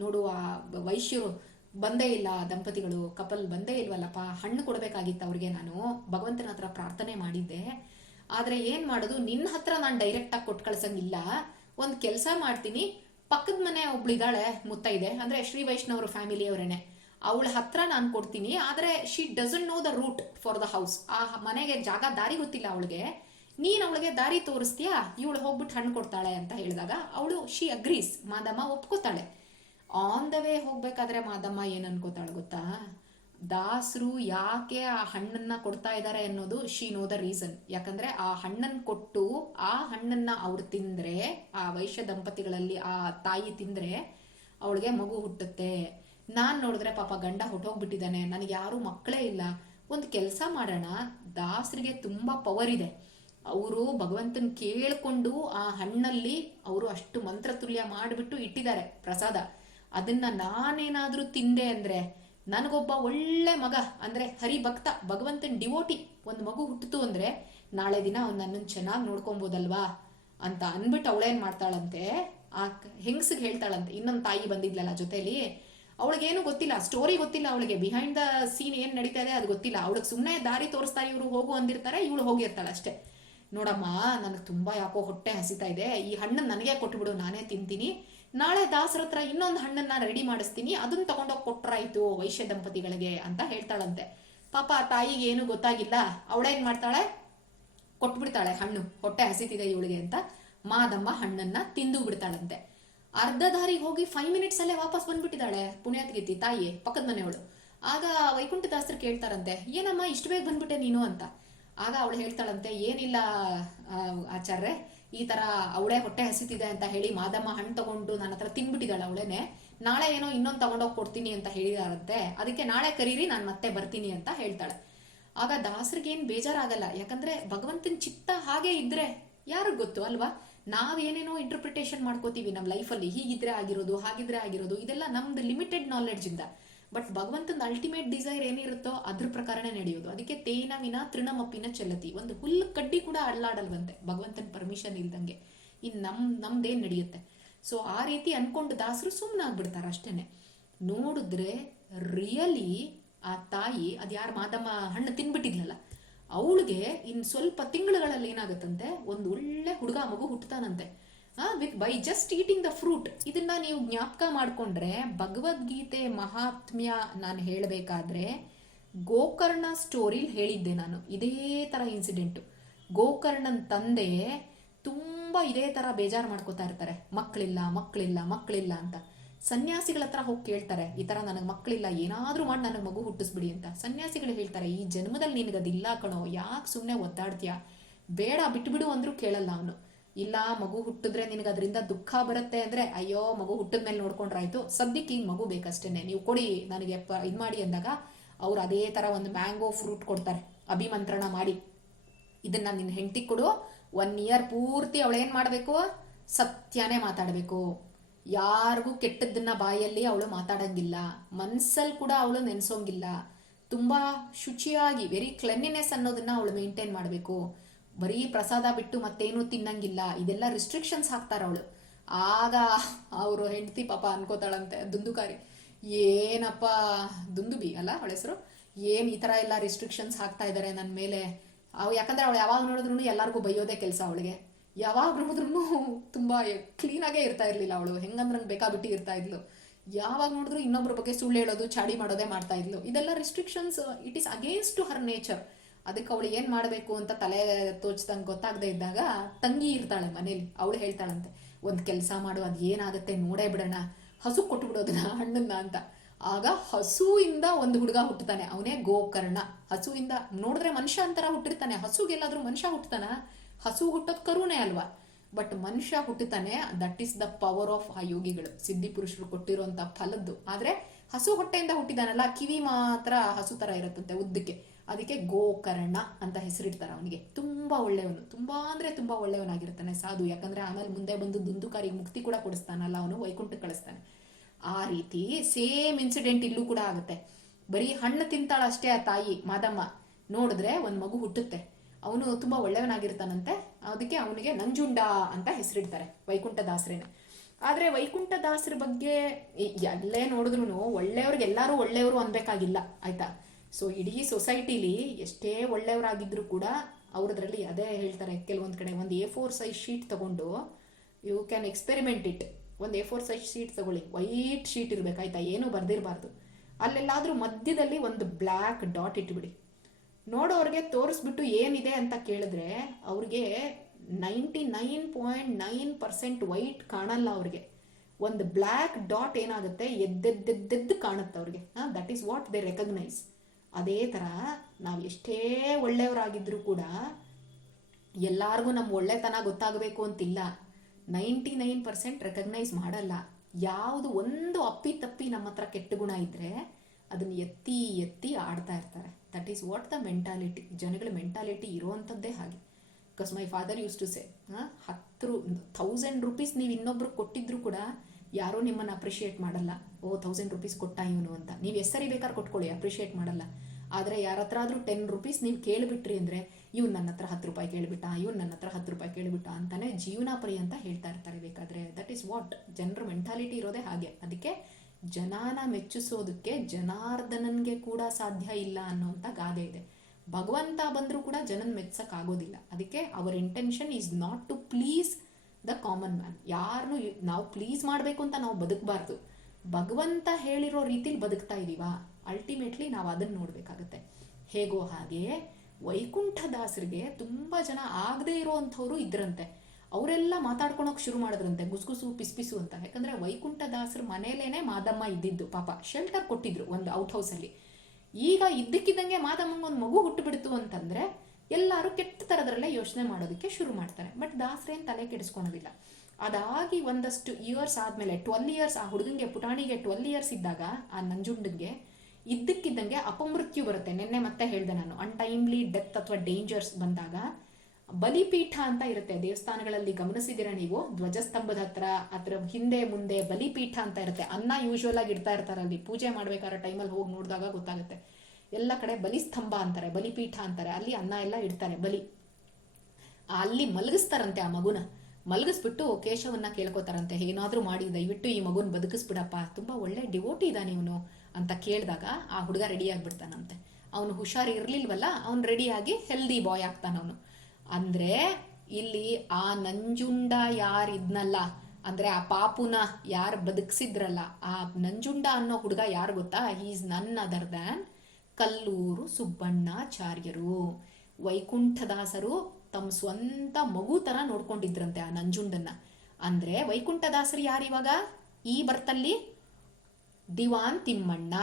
ನೋಡು ಆ ವೈಶ್ಯರು ಬಂದೇ ಇಲ್ಲ, ದಂಪತಿಗಳು, ಕಪಲ್ ಬಂದೇ ಇಲ್ವಲ್ಲಪ್ಪ, ಹಣ್ಣು ಕೊಡಬೇಕಾಗಿತ್ತು ಅವ್ರಿಗೆ ನಾನು, ಭಗವಂತನ ಹತ್ರ ಪ್ರಾರ್ಥನೆ ಮಾಡಿದ್ದೆ. ಆದ್ರೆ ಏನು ಮಾಡೋದು, ನಿನ್ನ ಹತ್ರ ನಾನು ಡೈರೆಕ್ಟಾಗಿ ಕೊಟ್ಟು ಕಳ್ಸಂಗಿಲ್ಲ. ಒಂದು ಕೆಲಸ ಮಾಡ್ತೀನಿ, ಪಕ್ಕದ ಮನೆ ಒಬ್ಳಿದಾಳೆ ಮುತ್ತೈದೆ ಅಂದ್ರೆ ಶ್ರೀ ವೈಷ್ಣವರು ಫ್ಯಾಮಿಲಿ ಅವರೇನೆ. ಅವಳ ಹತ್ರ ನಾನು ಕೊಡ್ತೀನಿ, ಆದರೆ she doesn't know the route for the house ಆ ಮನೆಗೆ ಜಾಗ ದಾರಿ ಗೊತ್ತಿಲ್ಲ ಅವಳಿಗೆ. ನೀನು ಅವಳಿಗೆ ದಾರಿ ತೋರಿಸ್ತೀಯಾ? ಇವಳು ಹೋಗ್ಬಿಟ್ಟು ಹಣ್ಣು ಕೊಡ್ತಾಳೆ ಅಂತ ಹೇಳಿದಾಗ, ಅವಳು ಶಿ ಅಗ್ರೀಸ್ ಮಾದಮ್ಮ ಒಪ್ಕೋತಾಳೆ. ಆನ್ ದ ವೇ ಹೋಗ್ಬೇಕಾದ್ರೆ ಮಾದಮ್ಮ ಏನ್ ಅನ್ಕೋತಾಳೆ ಗೊತ್ತಾ? ದಾಸರು ಯಾಕೆ ಆ ಹಣ್ಣನ್ನ ಕೊಡ್ತಾ ಇದ್ದಾರೆ ಅನ್ನೋದು ಶಿ ನೋ ದ ರೀಸನ್ ಯಾಕಂದ್ರೆ ಆ ಹಣ್ಣನ್ನ ಕೊಟ್ಟು ಆ ಹಣ್ಣನ್ನ ಅವ್ರು ತಿಂದ್ರೆ, ಆ ವೈಶ್ಯ ದಂಪತಿಗಳಲ್ಲಿ ಆ ತಾಯಿ ತಿಂದ್ರೆ ಅವಳಿಗೆ ಮಗು ಹುಟ್ಟುತ್ತೆ. ನಾನ್ ನೋಡಿದ್ರೆ ಪಾಪ ಗಂಡ ಹೊಟ್ಟೋಗ್ಬಿಟ್ಟಿದ್ದಾನೆ ನನಗೆ ಯಾರು ಮಕ್ಕಳೇ ಇಲ್ಲ. ಒಂದು ಕೆಲಸ ಮಾಡೋಣ. ದಾಸರಿಗೆ ತುಂಬಾ ಪವರ್ ಇದೆ. ಅವರು ಭಗವಂತನ ಕೇಳ್ಕೊಂಡು ಆ ಹಣ್ಣಲ್ಲಿ ಅವರು ಅಷ್ಟು ಮಂತ್ರ ತುಲ್ಯ ಮಾಡಿಬಿಟ್ಟು ಇಟ್ಟಿದ್ದಾರೆ ಪ್ರಸಾದ. ಅದನ್ನ ನಾನೇನಾದ್ರೂ ತಿಂದೆ ಅಂದ್ರೆ ನನಗೊಬ್ಬ ಒಳ್ಳೆ ಮಗ, ಅಂದ್ರೆ ಹರಿಭಕ್ತ, ಭಗವಂತನ್ ಡಿವೋಟಿ ಒಂದು ಮಗು ಹುಟ್ಟಿತು ಅಂದ್ರೆ ನಾಳೆ ದಿನ ಅವ್ನು ನನ್ನನ್ನು ಚೆನ್ನಾಗಿ ನೋಡ್ಕೊಬೋದಲ್ವಾ ಅಂತ ಅನ್ಬಿಟ್ಟು ಅವಳೇನ್ ಮಾಡ್ತಾಳಂತೆ? ಆ ಹೆಂಗ್ಸಿಗೆ ಹೇಳ್ತಾಳಂತೆ? ಇನ್ನೊಂದು ತಾಯಿ ಬಂದಿದ್ಲಲ್ಲ ಜೊತೆಲಿ. ಅವಳಿಗೇನು ಗೊತ್ತಿಲ್ಲ ಸ್ಟೋರಿ ಗೊತ್ತಿಲ್ಲ ಅವಳಿಗೆ. ಬಿಹೈಂಡ್ ದ ಸೀನ್ ಏನ್ ನಡೀತಾ ಇದೆ ಅದು ಗೊತ್ತಿಲ್ಲ. ಅವಳಿಗೆ ಸುಮ್ಮನೆ ದಾರಿ ತೋರಿಸ್ತಾರೆ, ಇವರು ಹೋಗು ಅಂದಿರ್ತಾರೆ, ಇವಳು ಹೋಗಿರ್ತಾಳೆ ಅಷ್ಟೇ. ನೋಡಮ್ಮ, ನನಗೆ ತುಂಬಾ ಯಾಕೋ ಹೊಟ್ಟೆ ಹಸಿತಾ ಇದೆ. ಈ ಹಣ್ಣನ್ನು ನನಗೆ ಕೊಟ್ಬಿಡು, ನಾನೇ ತಿಂತೀನಿ. ನಾಳೆ ದಾಸರ ಹತ್ರ ಇನ್ನೊಂದು ಹಣ್ಣನ್ನ ರೆಡಿ ಮಾಡಿಸ್ತೀನಿ. ಅದನ್ನ ತಗೊಂಡೋಗಿ ಕೊಟ್ರಾಯ್ತು ವೈಶ್ಯ ದಂಪತಿಗಳಿಗೆ ಅಂತ ಹೇಳ್ತಾಳಂತೆ. ಪಾಪ ತಾಯಿಗೆ ಏನು ಗೊತ್ತಾಗಿಲ್ಲ. ಅವಳೇನ್ ಮಾಡ್ತಾಳೆ? ಕೊಟ್ಬಿಡ್ತಾಳೆ ಹಣ್ಣು. ಹೊಟ್ಟೆ ಹಸಿತಿದೆ ಇವಳಿಗೆ ಅಂತ. ಮಾದಮ್ಮ ಹಣ್ಣನ್ನ ತಿಂದು ಬಿಡ್ತಾಳಂತೆ. ಅರ್ಧ ದಾರಿಗೆ ಹೋಗಿ ಫೈವ್ ಮಿನಿಟ್ಸ್ ಅಲ್ಲೇ ವಾಪಸ್ ಬಂದ್ಬಿಟ್ಟಿದ್ದಾಳೆ ಪುಣ್ಯಾತ್ಗೀತಿ ತಾಯಿ ಪಕ್ಕದ ಮನೆಯವಳು. ಆಗ ವೈಕುಂಠದಾಸರು ಕೇಳ್ತಾರಂತೆ, ಏನಮ್ಮ ಇಷ್ಟು ಬೇಗ ಬಂದ್ಬಿಟ್ಟೆ ನೀನು? ಅಂತ. ಆಗ ಅವಳು ಹೇಳ್ತಾಳಂತೆ, ಏನಿಲ್ಲ ಆಚಾರ್ಯ ಈ ತರ ಅವಳೆ ಹೊಟ್ಟೆ ಹಸಿತಿದೆ ಅಂತ ಹೇಳಿ ಮಾದಮ್ಮ ಹಣ್ಣು ತಗೊಂಡು ನನ್ನ ಹತ್ರ ತಿನ್ಬಿಟ್ಟಿದ್ದಾಳೆ ಅವಳೇನೆ. ನಾಳೆ ಏನೋ ಇನ್ನೊಂದು ತಗೊಂಡೋಗಿ ಕೊಡ್ತೀನಿ ಅಂತ ಹೇಳಿದಾರಂತೆ. ಅದಕ್ಕೆ ನಾಳೆ ಕರೀರಿ, ನಾನು ಮತ್ತೆ ಬರ್ತೀನಿ ಅಂತ ಹೇಳ್ತಾಳೆ. ಆಗ ದಾಸರಿಗೇನು ಬೇಜಾರಾಗಲ್ಲ. ಯಾಕಂದ್ರೆ ಭಗವಂತನ ಚಿತ್ತ ಹಾಗೆ ಇದ್ರೆ ಯಾರಿಗ್ ಗೊತ್ತು ಅಲ್ವಾ? ನಾವೇನೇನೋ ಇಂಟರ್ಪ್ರಿಟೇಷನ್ ಮಾಡ್ಕೋತೀವಿ ನಮ್ಮ ಲೈಫಲ್ಲಿ ಹೀಗಿದ್ರೆ ಆಗಿರೋದು, ಹಾಗಿದ್ರೆ ಆಗಿರೋದು, ಇದೆಲ್ಲ ನಮ್ದು ಲಿಮಿಟೆಡ್ ನಾಲೆಡ್ಜ್ ಇಂದ. ಬಟ್ ಭಗವಂತನ ಅಲ್ಟಿಮೇಟ್ ಡಿಸೈರ್ ಏನಿರುತ್ತೋ ಅದ್ರ ಪ್ರಕಾರನೇ ನಡೆಯೋದು ಅದಕ್ಕೆ ತೇನ ವಿನ ತೃಣಮಪ್ಪಿನ ಚೆಲ್ಲತಿ ಒಂದು ಹುಲ್ಲು ಕಡ್ಡಿ ಕೂಡ ಅಳ್ಳಾಡಲ್ವಂತೆ ಭಗವಂತನ ಪರ್ಮಿಷನ್ ಇಲ್ದಂಗೆ. ಇನ್ ನಮ್, ನಮ್ದೇನ್ ನಡೆಯುತ್ತೆ? ಸೊ ಆ ರೀತಿ ಅನ್ಕೊಂಡು ದಾಸರು ಸುಮ್ಮನಾಗ್ಬಿಡ್ತಾರೆ ಅಷ್ಟೇನೆ. ನೋಡಿದ್ರೆ ರಿಯಲಿ ಆ ತಾಯಿ, ಅದು ಯಾರು ಮಾದಮ್ಮ ಹಣ್ಣು ತಿನ್ಬಿಟ್ಟಿದ್ಲಲ್ಲ, ಅವಳಿಗೆ ಇನ್ ಸ್ವಲ್ಪ ತಿಂಗಳುಗಳಲ್ಲಿ ಏನಾಗುತ್ತಂತೆ? ಒಂದು ಒಳ್ಳೆ ಹುಡುಗ ಮಗು ಹುಟ್ಟತಾನಂತೆ by just eating the fruit ಇದನ್ನ ನೀವು ಜ್ಞಾಪಕ ಮಾಡಿಕೊಂಡ್ರೆ ಭಗವದ್ಗೀತೆ ಮಹಾತ್ಮ್ಯ ನಾನು ಹೇಳಬೇಕಾದ್ರೆ ಗೋಕರ್ಣ ಸ್ಟೋರಿಲ್ ಹೇಳಿದ್ದೆ ನಾನು. ಇದೇ ತರ ಇನ್ಸಿಡೆಂಟು ಗೋಕರ್ಣನ್ ತಂದೆ ತುಂಬಾ ಇದೇ ತರ ಬೇಜಾರು ಮಾಡ್ಕೋತಾ ಇರ್ತಾರೆ. ಮಕ್ಕಳಿಲ್ಲ ಮಕ್ಕಳಿಲ್ಲ ಮಕ್ಕಳಿಲ್ಲ ಅಂತ. ಸನ್ಯಾಸಿಗಳ ಹತ್ರ ಹೋಗಿ ಕೇಳ್ತಾರೆ, ಈ ತರ ನನಗೆ ಮಕ್ಕಳಿಲ್ಲ ಏನಾದ್ರೂ ಮಾಡಿ ನನಗೆ ಮಗು ಹುಟ್ಟಿಸ್ಬಿಡಿ ಅಂತ. ಸನ್ಯಾಸಿಗಳು ಹೇಳ್ತಾರೆ, ಈ ಜನ್ಮದಲ್ಲಿ ನಿನಗೆ ಅದಿಲ್ಲ ಕಣೋ, ಯಾಕೆ ಸುಮ್ಮನೆ ಒದ್ದಾಡ್ತೀಯ? ಬೇಡ, ಬಿಟ್ಬಿಡು ಅಂದ್ರೂ ಕೇಳಲ್ಲ ಅವನು. ಇಲ್ಲ, ಮಗು ಹುಟ್ಟಿದ್ರೆ ನಿನಗೆ ಅದರಿಂದ ದುಃಖ ಬರುತ್ತೆ ಅಂದರೆ, ಅಯ್ಯೋ, ಮಗು ಹುಟ್ಟಿದ ಮೇಲೆ ನೋಡ್ಕೊಂಡ್ರಾಯ್ತು. ಸದ್ಯಕ್ಕೆ ಈಗ ಮಗು ಬೇಕಷ್ಟೇನೆ. ನೀವು ಕೊಡಿ, ನನಗೆ ಇದ್ ಮಾಡಿ ಅಂದಾಗ ಅವ್ರು ಅದೇ ಥರ ಒಂದು ಮ್ಯಾಂಗೋ ಫ್ರೂಟ್ ಕೊಡ್ತಾರೆ. ಅಭಿಮಂತ್ರಣ ಮಾಡಿ. ಇದನ್ನ ನಿನ್ನ ಹೆಂಡತಿ ಕೊಡು. ಒನ್ ಇಯರ್ ಪೂರ್ತಿ ಅವಳೇನ್ ಮಾಡಬೇಕು? ಸತ್ಯನೇ ಮಾತಾಡಬೇಕು. ಯಾರಿಗೂ ಕೆಟ್ಟದ್ದನ್ನ ಬಾಯಲ್ಲಿ ಅವಳು ಮಾತಾಡಂಗಿಲ್ಲ. ಮನ್ಸಲ್ಲಿ ಕೂಡ ಅವಳು ನೆನೆಸೋಂಗಿಲ್ಲ. ತುಂಬಾ ಶುಚಿಯಾಗಿ ವೆರಿ ಕ್ಲೆನ್ಲಿನೆಸ್ ಅನ್ನೋದನ್ನ ಅವಳು ಮೇಂಟೈನ್ ಮಾಡಬೇಕು. ಬರೀ ಪ್ರಸಾದ ಬಿಟ್ಟು ಮತ್ತೇನು ತಿನ್ನಂಗಿಲ್ಲ. ಇದೆಲ್ಲ ರಿಸ್ಟ್ರಿಕ್ಷನ್ಸ್ ಹಾಕ್ತಾರ ಅವಳು. ಆಗ ಅವರು ಹೆಂಡತಿ ಪಾಪ ಅನ್ಕೋತಾಳಂತೆ, ದುಂದುಕಾರಿ. ಏನಪ್ಪ ದುಂದುಬಿ ಅಲ್ಲ ಅವಳ ಹೆಸರು? ಏನ್ ಈ ತರ ಎಲ್ಲ ರಿಸ್ಟ್ರಿಕ್ಷನ್ಸ್ ಹಾಕ್ತಾ ಇದ್ದಾರೆ ನನ್ನ ಮೇಲೆ? ಅವ್ ಯಾಕಂದ್ರೆ ಅವಳು ಯಾವಾಗ ನೋಡಿದ್ರು ಎಲ್ಲರಿಗೂ ಬೈಯೋದೇ ಕೆಲಸ ಅವಳಿಗೆ. ಯಾವಾಗ ನೋಡಿದ್ರು ತುಂಬಾ ಕ್ಲೀನ್ ಆಗೇ ಇರ್ತಾ ಇರ್ಲಿಲ್ಲ ಅವಳು. ಹೆಂಗಂದ್ರೆ ಬೇಕಾಬಿಟ್ಟಿ ಇರ್ತಾ ಇದ್ಲು. ಯಾವಾಗ ನೋಡಿದ್ರು ಇನ್ನೊಬ್ರ ಬಗ್ಗೆ ಸುಳ್ಳು ಹೇಳೋದು, ಚಾಡಿ ಮಾಡೋದೇ ಮಾಡ್ತಾ ಇದ್ಲು. ಇದೆಲ್ಲ restrictions it is against to her nature ಅದಕ್ಕೆ ಅವಳು ಏನು ಮಾಡಬೇಕು ಅಂತ ತಲೆ ತೋಚ್ದಂಗೆ ಗೊತ್ತಾಗದೆ ಇದ್ದಾಗ ತಂಗಿ ಇರ್ತಾಳೆ ಮನೇಲಿ, ಅವಳು ಹೇಳ್ತಾಳಂತೆ, ಒಂದು ಕೆಲಸ ಮಾಡು, ಅದು ಏನಾಗುತ್ತೆ ನೋಡೇ ಬಿಡೋಣ, ಹಸು ಕೊಟ್ಟು ಬಿಡೋದನ್ನ ಹಣ್ಣನ್ನ ಅಂತ. ಆಗ ಹಸುವಿಂದ ಒಂದು ಹುಡುಗ ಹುಟ್ಟುತ್ತಾನೆ, ಅವನೇ ಗೋಕರ್ಣ. ಹಸುವಿಂದ ನೋಡಿದ್ರೆ ಮನುಷ್ಯ ಅಂತರ ಹುಟ್ಟಿರ್ತಾನೆ, ಹಸುಗೆಲ್ಲಾದ್ರೂ ಮನುಷ್ಯ ಹುಟ್ಟತಾನ ಹಸು ಹುಟ್ಟೋದ್ ಕರುಣೆ ಅಲ್ವಾ? ಬಟ್ ಮನುಷ್ಯ ಹುಟ್ಟುತ್ತಾನೆ that is the power of ಆ ಯೋಗಿಗಳು. ಸಿದ್ಧಿ ಪುರುಷರು ಕೊಟ್ಟಿರುವಂತ ಫಲದ್ದು. ಆದ್ರೆ ಹಸು ಹೊಟ್ಟೆಯಿಂದ ಹುಟ್ಟಿದಾನಲ್ಲ, ಕಿವಿ ಮಾತ್ರ ಹಸು ತರ ಇರುತ್ತಂತೆ ಉದ್ದಕ್ಕೆ. ಅದಕ್ಕೆ ಗೋಕರ್ಣ ಅಂತ ಹೆಸರಿಡ್ತಾರೆ ಅವನಿಗೆ. ತುಂಬ ಒಳ್ಳೆಯವನು. ತುಂಬ ಅಂದರೆ ತುಂಬ ಒಳ್ಳೆಯವನಾಗಿರ್ತಾನೆ ಸಾಧು. ಯಾಕಂದರೆ ಆಮೇಲೆ ಮುಂದೆ ಬಂದು ದುಂದುಕಾರಿಗೆ ಮುಕ್ತಿ ಕೂಡ ಕೊಡಿಸ್ತಾನಲ್ಲ, ಅವನು ವೈಕುಂಠಕ್ಕೆ ಕಳಿಸ್ತಾನೆ. ಆ ರೀತಿ ಸೇಮ್ ಇನ್ಸಿಡೆಂಟ್ ಇಲ್ಲೂ ಕೂಡ ಆಗುತ್ತೆ. ಬರೀ ಹಣ್ಣು ತಿಂತಾಳ ಅಷ್ಟೇ ಆ ತಾಯಿ, ಮಾದಮ್ಮ. ನೋಡಿದ್ರೆ ಒಂದು ಮಗು ಹುಟ್ಟುತ್ತೆ. ಅವನು ತುಂಬ ಒಳ್ಳೆಯವನಾಗಿರ್ತಾನಂತೆ. ಅದಕ್ಕೆ ಅವನಿಗೆ ನಂಜುಂಡ ಅಂತ ಹೆಸರಿಡ್ತಾರೆ, ವೈಕುಂಠ ದಾಸರೇನೆ. ಆದ್ರೆ ವೈಕುಂಠ ದಾಸರ ಬಗ್ಗೆ ಎಲ್ಲೇ ನೋಡಿದ್ರು ಒಳ್ಳೆಯವ್ರಿಗೆ ಎಲ್ಲರೂ ಒಳ್ಳೆಯವರು ಅನ್ಬೇಕಾಗಿಲ್ಲ, ಆಯ್ತಾ? ಸೊ ಇಡೀ ಸೊಸೈಟಿಲಿ ಎಷ್ಟೇ ಒಳ್ಳೆಯವರಾಗಿದ್ದರೂ ಕೂಡ ಅವ್ರದ್ರಲ್ಲಿ ಅದೇ ಹೇಳ್ತಾರೆ. ಕೆಲವೊಂದು ಕಡೆ ಒಂದು ಎ ಫೋರ್ ಸೈಜ್ ಶೀಟ್ ತಗೊಂಡು ಯು ಕ್ಯಾನ್ ಎಕ್ಸ್ಪೆರಿಮೆಂಟ್ ಇಟ್ ಒಂದು ಎ ಫೋರ್ ಸೈಜ್ ಶೀಟ್ ತಗೊಳ್ಳಿ. ವೈಟ್ ಶೀಟ್ ಇರಬೇಕಾಯ್ತಾ ಏನೂ ಬರ್ದಿರಬಾರ್ದು. ಅಲ್ಲೆಲ್ಲಾದರೂ ಮಧ್ಯದಲ್ಲಿ ಒಂದು ಬ್ಲ್ಯಾಕ್ ಡಾಟ್ ಇಟ್ಬಿಡಿ. ನೋಡೋರಿಗೆ ತೋರಿಸ್ಬಿಟ್ಟು ಏನಿದೆ ಅಂತ ಕೇಳಿದ್ರೆ ಅವ್ರಿಗೆ ninety nine point nine percent white ಕಾಣಲ್ಲ ಅವ್ರಿಗೆ. ಒಂದು ಬ್ಲ್ಯಾಕ್ ಡಾಟ್ ಏನಾಗುತ್ತೆ? ಎದ್ದೆದ್ದೆದ್ದೆದ್ದು ಕಾಣುತ್ತೆ ಅವ್ರಿಗೆ. That is what they recognize ಅದೇ ಥರ ನಾವು ಎಷ್ಟೇ ಒಳ್ಳೆಯವರಾಗಿದ್ದರೂ ಕೂಡ ಎಲ್ಲಾರ್ಗೂ ನಮ್ಮ ಒಳ್ಳೆತನ ಗೊತ್ತಾಗಬೇಕು ಅಂತಿಲ್ಲ. ನೈಂಟಿ ನೈನ್ ಪರ್ಸೆಂಟ್ ರೆಕಗ್ನೈಸ್ ಮಾಡಲ್ಲ. ಯಾವುದು ಒಂದು ಅಪ್ಪಿ ತಪ್ಪಿ ನಮ್ಮ ಹತ್ರ ಕೆಟ್ಟ ಗುಣ ಇದ್ದರೆ ಅದನ್ನು ಎತ್ತಿ ಎತ್ತಿ ಆಡ್ತಾ ಇರ್ತಾರೆ. That is what the mentality ಜನಗಳ ಮೆಂಟಾಲಿಟಿ ಇರುವಂಥದ್ದೇ ಹಾಗೆ. Because my father use to say ಹತ್ತು ಥೌಸಂಡ್ ರುಪೀಸ್ ನೀವು ಇನ್ನೊಬ್ರು ಕೊಟ್ಟಿದ್ರು ಕೂಡ ಯಾರೂ ನಿಮ್ಮನ್ನು ಅಪ್ರಿಷಿಯೇಟ್ ಮಾಡಲ್ಲ. ಓ ತೌಸಂಡ್ ರುಪೀಸ್ ಕೊಟ್ಟ ಇವನು ಅಂತ. ನೀವು ಎಷ್ಟು ಬೇಕಾದ್ರೆ ಕೊಟ್ಕೊಳ್ಳಿ ಅಪ್ರಿಷಿಯೇಟ್ ಮಾಡಲ್ಲ. ಆದರೆ ಯಾರ ಹತ್ರ ಆದರೂ ಟೆನ್ ರುಪೀಸ್ ನೀವು ಕೇಳಿಬಿಟ್ರಿ ಅಂದರೆ, ಇವ್ನು ನನ್ನ ಹತ್ರ ಹತ್ತು ರೂಪಾಯಿ ಕೇಳಿಬಿಟ್ಟ, ಇವ್ನು ನನ್ನ ಹತ್ರ ಹತ್ತು ರೂಪಾಯಿ ಕೇಳಿಬಿಟ್ಟ ಅಂತಾನೆ ಜೀವನ ಪರ್ಯಂತ ಹೇಳ್ತಾ ಇರ್ತಾರೆ ಬೇಕಾದರೆ. ದಟ್ ಈಸ್ ವಾಟ್ ಜನರ ಮೆಂಟಾಲಿಟಿ ಇರೋದೇ ಹಾಗೆ. ಅದಕ್ಕೆ ಜನಾನ ಮೆಚ್ಚಿಸೋದಕ್ಕೆ ಜನಾರ್ದನನ್ಗೆ ಕೂಡ ಸಾಧ್ಯ ಇಲ್ಲ ಅನ್ನೋಂಥ ಗಾದೆ ಇದೆ. ಭಗವಂತ ಬಂದರೂ ಕೂಡ ಜನನ ಮೆಚ್ಚಕ್ಕಾಗೋದಿಲ್ಲ ಅದಕ್ಕೆ hour intention is not to please the common man ಯಾರನ್ನು ನಾವು ಪ್ಲೀಸ್ ಮಾಡಬೇಕು ಅಂತ ನಾವು ಬದುಕಬಾರ್ದು. ಭಗವಂತ ಹೇಳಿರೋ ರೀತಿಲಿ ಬದುಕ್ತಾ ಇದ್ದೀವಾ ಅಲ್ಟಿಮೇಟ್ಲಿ ನಾವು ಅದನ್ನು ನೋಡಬೇಕಾಗುತ್ತೆ. ಹೇಗೋ ಹಾಗೆ ವೈಕುಂಠದಾಸರಿಗೆ ತುಂಬ ಜನ ಆಗದೇ ಇರೋವಂಥವ್ರು ಇದ್ರಂತೆ. ಅವರೆಲ್ಲ ಮಾತಾಡ್ಕೊಳೋಕೆ ಶುರು ಮಾಡಿದ್ರಂತೆ, ಗುಸ್ಗುಸು, ಪಿಸ್ಪಿಸು ಅಂತ. ಯಾಕಂದರೆ ವೈಕುಂಠದಾಸರ ಮನೇಲೇನೆ ಮಾದಮ್ಮ ಇದ್ದಿದ್ದು, ಪಾಪ ಶೆಲ್ಟರ್ ಕೊಟ್ಟಿದ್ರು ಒಂದು ಔಟ್ ಹೌಸಲ್ಲಿ ಈಗ ಇದ್ದಕ್ಕಿದ್ದಂಗೆ ಮಾದಮ್ಮಂಗೆ ಒಂದು ಮಗು ಹುಟ್ಟುಬಿಡ್ತು ಅಂತಂದ್ರೆ ಎಲ್ಲರೂ ಕೆಟ್ಟ ಥರದ್ರಲ್ಲೇ ಯೋಚನೆ ಮಾಡೋದಕ್ಕೆ ಶುರು ಮಾಡ್ತಾರೆ. ಬಟ್ ದಾಸರೇನು ತಲೆ ಕೆಡಿಸ್ಕೊಳೋದಿಲ್ಲ. ಅದಾಗಿ ಒಂದಷ್ಟು ಇಯರ್ಸ್ ಆದಮೇಲೆ ಟ್ವೆಲ್ ಇಯರ್ಸ್ ಆ ಹುಡುಗಂಗೆ, ಪುಟಾಣಿಗೆ ಟ್ವೆಲ್ ಇಯರ್ಸ್ ಇದ್ದಾಗ, ಆ ನಂಜುಂಡಂಗೆ ಇದ್ದಕ್ಕಿದ್ದಂಗೆ ಅಪಮೃತ್ಯು ಬರುತ್ತೆ. ನಿನ್ನೆ ಮತ್ತೆ ಹೇಳಿದೆ ನಾನು. ಅನ್ಟೈಮ್ಲಿ ಡೆತ್ ಅಥವಾ ಡೇಂಜರ್ಸ್ ಬಂದಾಗ ಬಲಿಪೀಠ ಅಂತ ಇರುತ್ತೆ. ದೇವಸ್ಥಾನಗಳಲ್ಲಿ ಗಮನಿಸಿದಿರ ನೀವು? ಧ್ವಜಸ್ತಂಭದ ಹತ್ರ, ಅದರ ಹಿಂದೆ ಮುಂದೆ ಬಲಿಪೀಠ ಅಂತ ಇರುತ್ತೆ. ಅನ್ನ ಯೂಶುವಲ್ ಆಗಿ ಇಡ್ತಾ ಅಲ್ಲಿ ಪೂಜೆ ಮಾಡ್ಬೇಕಾದ್ರೆ ಟೈಮಲ್ಲಿ ಹೋಗಿ ನೋಡಿದಾಗ ಗೊತ್ತಾಗುತ್ತೆ. ಎಲ್ಲ ಕಡೆ ಬಲಿಸ್ತಂಭ ಅಂತಾರೆ ಬಲಿಪೀಠ ಅಂತಾರೆ, ಅಲ್ಲಿ ಅನ್ನ ಎಲ್ಲ ಇಡ್ತಾರೆ, ಬಲಿ. ಅಲ್ಲಿ ಮಲಗಿಸ್ತಾರಂತೆ ಆ ಮಗುನ. ಮಲಗಿಸ್ಬಿಟ್ಟು ಕೇಶವನ್ನ ಕೇಳ್ಕೊತಾರಂತೆ ಏನಾದರೂ ಮಾಡಿ, ದಯವಿಟ್ಟು ಈ ಮಗುನ ಬದುಕಿಸ್ಬಿಡಪ್ಪ, ತುಂಬಾ ಒಳ್ಳೆ ಡಿವೋಟಿ ಇದ್ದಾನೆ ಇವನು, ಅಂತ ಕೇಳಿದಾಗ ಆ ಹುಡುಗ ರೆಡಿ ಆಗ್ಬಿಡ್ತಾನಂತೆ. ಅವನು ಹುಷಾರು ಇರ್ಲಿಲ್ವಲ್ಲ, ಅವ್ನು ರೆಡಿಯಾಗಿ ಹೆಲ್ದಿ ಬಾಯ್ ಆಗ್ತಾನ ಅವನು. ಅಂದ್ರೆ ಇಲ್ಲಿ ಆ ನಂಜುಂಡ ಯಾರಿದ್ನಲ್ಲ, ಅಂದ್ರೆ ಆ ಪಾಪುನ ಯಾರು ಬದುಕಿಸಿದ್ರಲ್ಲ, ಆ ನಂಜುಂಡ ಅನ್ನೋ ಹುಡುಗ ಯಾರು ಗೊತ್ತಾ? Is none other than Kallur ಸುಬ್ಬಣ್ಣಾಚಾರ್ಯರು. ವೈಕುಂಠದಾಸರು ತಮ್ಮ ಸ್ವಂತ ಮಗು ತರ ನೋಡ್ಕೊಂಡಿದ್ರಂತೆ ಆ ನಂಜುಂಡನ್ನ. ಅಂದ್ರೆ ವೈಕುಂಠದಾಸರು ಯಾರಿವಾಗ ಈ ಬರ್ತಲ್ಲಿ ದಿವಾನ್ ತಿಮ್ಮಣ್ಣ.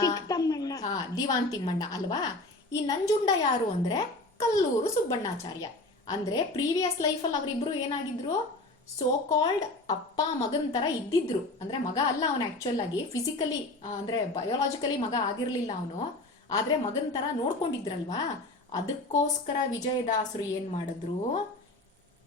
ಹಾ ದಿವಾನ್ ತಿಮ್ಮಣ್ಣ ಅಲ್ವಾ? ಈ ನಂಜುಂಡ ಯಾರು ಅಂದ್ರೆ ಕಲ್ಲೂರು ಸುಬ್ಬಣ್ಣಾಚಾರ್ಯ. ಅಂದ್ರೆ ಪ್ರೀವಿಯಸ್ ಲೈಫಲ್ಲಿ ಅವರಿಬ್ರು ಏನಾಗಿದ್ರು? ಸೋ ಕಾಲ್ಡ್ ಅಪ್ಪ ಮಗನ್ ತರ ಇದ್ದಿದ್ರು. ಅಂದ್ರೆ ಮಗ ಅಲ್ಲ ಅವನು ಆಕ್ಚುಲ್ ಆಗಿ ಫಿಸಿಕಲಿ ಅಂದ್ರೆ ಬಯೋಲಾಜಿಕಲಿ ಮಗ ಆಗಿರ್ಲಿಲ್ಲ ಅವನು. ಆದ್ರೆ ಮಗನ್ ತರ ನೋಡ್ಕೊಂಡಿದ್ರಲ್ವಾ? ಅದಕ್ಕೋಸ್ಕರ ವಿಜಯದಾಸರು ಏನ್ ಮಾಡಿದ್ರು?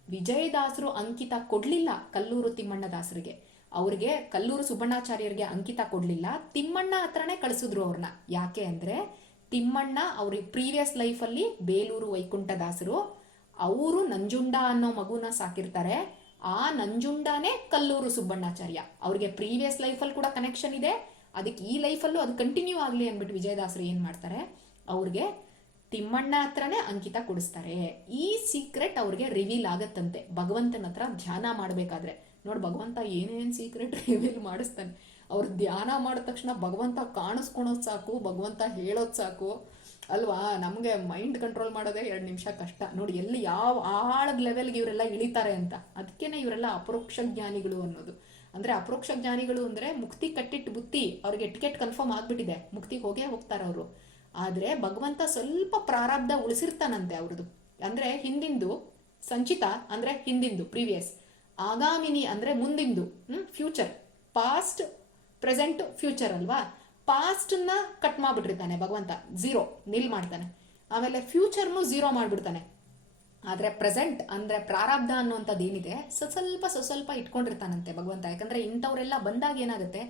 ವಿಜಯದಾಸರು ಅಂಕಿತ ಕೊಡ್ಲಿಲ್ಲ ಕಲ್ಲೂರು ತಿಮ್ಮಣ್ಣ ದಾಸರಿಗೆ. ಅವ್ರಿಗೆ ಕಲ್ಲೂರು ಸುಬ್ಬಣ್ಣಾಚಾರ್ಯರಿಗೆ ಅಂಕಿತ ಕೊಡ್ಲಿಲ್ಲ. ತಿಮ್ಮಣ್ಣ ಹತ್ರನೇ ಕಳಿಸಿದ್ರು ಅವ್ರನ್ನ ಯಾಕೆ ಅಂದ್ರೆ ತಿಮ್ಮಣ್ಣ ಅವ್ರ ಪ್ರೀವಿಯಸ್ ಲೈಫಲ್ಲಿ ಬೇಲೂರು ವೈಕುಂಠದಾಸರು ಅವರು ನಂಜುಂಡ ಅನ್ನೋ ಮಗುನ ಸಾಕಿರ್ತಾರೆ. ಆ ನಂಜುಂಡಾನೇ ಕಲ್ಲೂರು ಸುಬ್ಬಣ್ಣಾಚಾರ್ಯ. ಅವ್ರಿಗೆ ಪ್ರೀವಿಯಸ್ ಲೈಫಲ್ಲಿ ಕೂಡ ಕನೆಕ್ಷನ್ ಇದೆ. ಅದಕ್ಕೆ ಈ ಲೈಫಲ್ಲೂ ಅದು ಕಂಟಿನ್ಯೂ ಆಗಲಿ ಅಂದ್ಬಿಟ್ಟು ವಿಜಯದಾಸರು ಏನು ಮಾಡ್ತಾರೆ? ಅವ್ರಿಗೆ ತಿಮ್ಮಣ್ಣ ಹತ್ರನೇ ಅಂಕಿತ ಕೊಡಿಸ್ತಾರೆ. ಈ ಸೀಕ್ರೆಟ್ ಅವ್ರಿಗೆ ರಿವೀಲ್ ಆಗತ್ತಂತೆ. ಭಗವಂತನ ಹತ್ರ ಧ್ಯಾನ ಮಾಡಬೇಕಾದ್ರೆ. ನೋಡಿ ಭಗವಂತ ಏನೇನು ಸೀಕ್ರೆಟ್ ರಿವೀಲ್ ಮಾಡಿಸ್ತಾನೆ. ಅವ್ರು ಧ್ಯಾನ ಮಾಡಿದ ತಕ್ಷಣ ಭಗವಂತ ಕಾಣಿಸ್ಕೊಳೋದು ಸಾಕು, ಭಗವಂತ ಹೇಳೋದು ಸಾಕು. ಅಲ್ವಾ? ನಮಗೆ ಮೈಂಡ್ ಕಂಟ್ರೋಲ್ ಮಾಡೋದೇ ಎರಡು ನಿಮಿಷ ಕಷ್ಟ. ನೋಡಿ ಎಲ್ಲಿ ಯಾವ ಆಳದ ಲೆವೆಲ್ಗೆ ಇವರೆಲ್ಲ ಇಳಿತಾರೆ ಅಂತ. ಅದಕ್ಕೇನೆ ಇವರೆಲ್ಲ ಅಪರೋಕ್ಷ ಜ್ಞಾನಿಗಳು ಅನ್ನೋದು. ಅಂದ್ರೆ ಅಪರೋಕ್ಷ ಜ್ಞಾನಿಗಳು ಅಂದ್ರೆ ಮುಕ್ತಿ ಕಟ್ಟಿಟ್ಟು ಬುತ್ತಿ ಅವ್ರಿಗೆ ಟಿಕೆಟ್ ಕನ್ಫರ್ಮ್ ಆಗಿಬಿಟ್ಟಿದೆ. ಮುಕ್ತಿಗೆ ಹೋಗೇ ಹೋಗ್ತಾರೆ ಅವರು. ಆದರೆ ಭಗವಂತ ಸ್ವಲ್ಪ ಪ್ರಾರಬ್ಧ ಉಳಿಸಿರ್ತಾನಂತೆ ಅವ್ರದ್ದು ಅಂದ್ರೆ ಹಿಂದಿಂದು ಸಂಚಿತ ಅಂದ್ರೆ ಹಿಂದಿಂದು ಪ್ರೀವಿಯಸ್ ಆಗಾಮಿನಿ ಅಂದ್ರೆ ಮುಂದಿಂದು ಫ್ಯೂಚರ್ ಪಾಸ್ಟ್ ಪ್ರೆಸೆಂಟ್ ಫ್ಯೂಚರ್ ಅಲ್ವಾ? ಪಾಸ್ಟ್ನ ಕಟ್ ಮಾಡಿಬಿಟ್ಟಿರ್ತಾನೆ ಭಗವಂತ. ಝೀರೋ ನಿಲ್ ಮಾಡ್ತಾನೆ ಆಮೇಲೆ ಫ್ಯೂಚರ್ನು ಝೀರೋ ಮಾಡ್ಬಿಡ್ತಾನೆ. ಆದರೆ ಪ್ರೆಸೆಂಟ್ ಅಂದರೆ ಪ್ರಾರಬ್ಧ ಅನ್ನುವಂಥದ್ದು ಏನಿದೆ ಸ್ವಲ್ಪ ಸ್ವಲ್ಪ ಇಟ್ಕೊಂಡಿರ್ತಾನಂತೆ ಭಗವಂತ. ಯಾಕಂದರೆ ಇಂಥವರೆಲ್ಲ ಬಂದಾಗ ಏನಾಗುತ್ತೆ,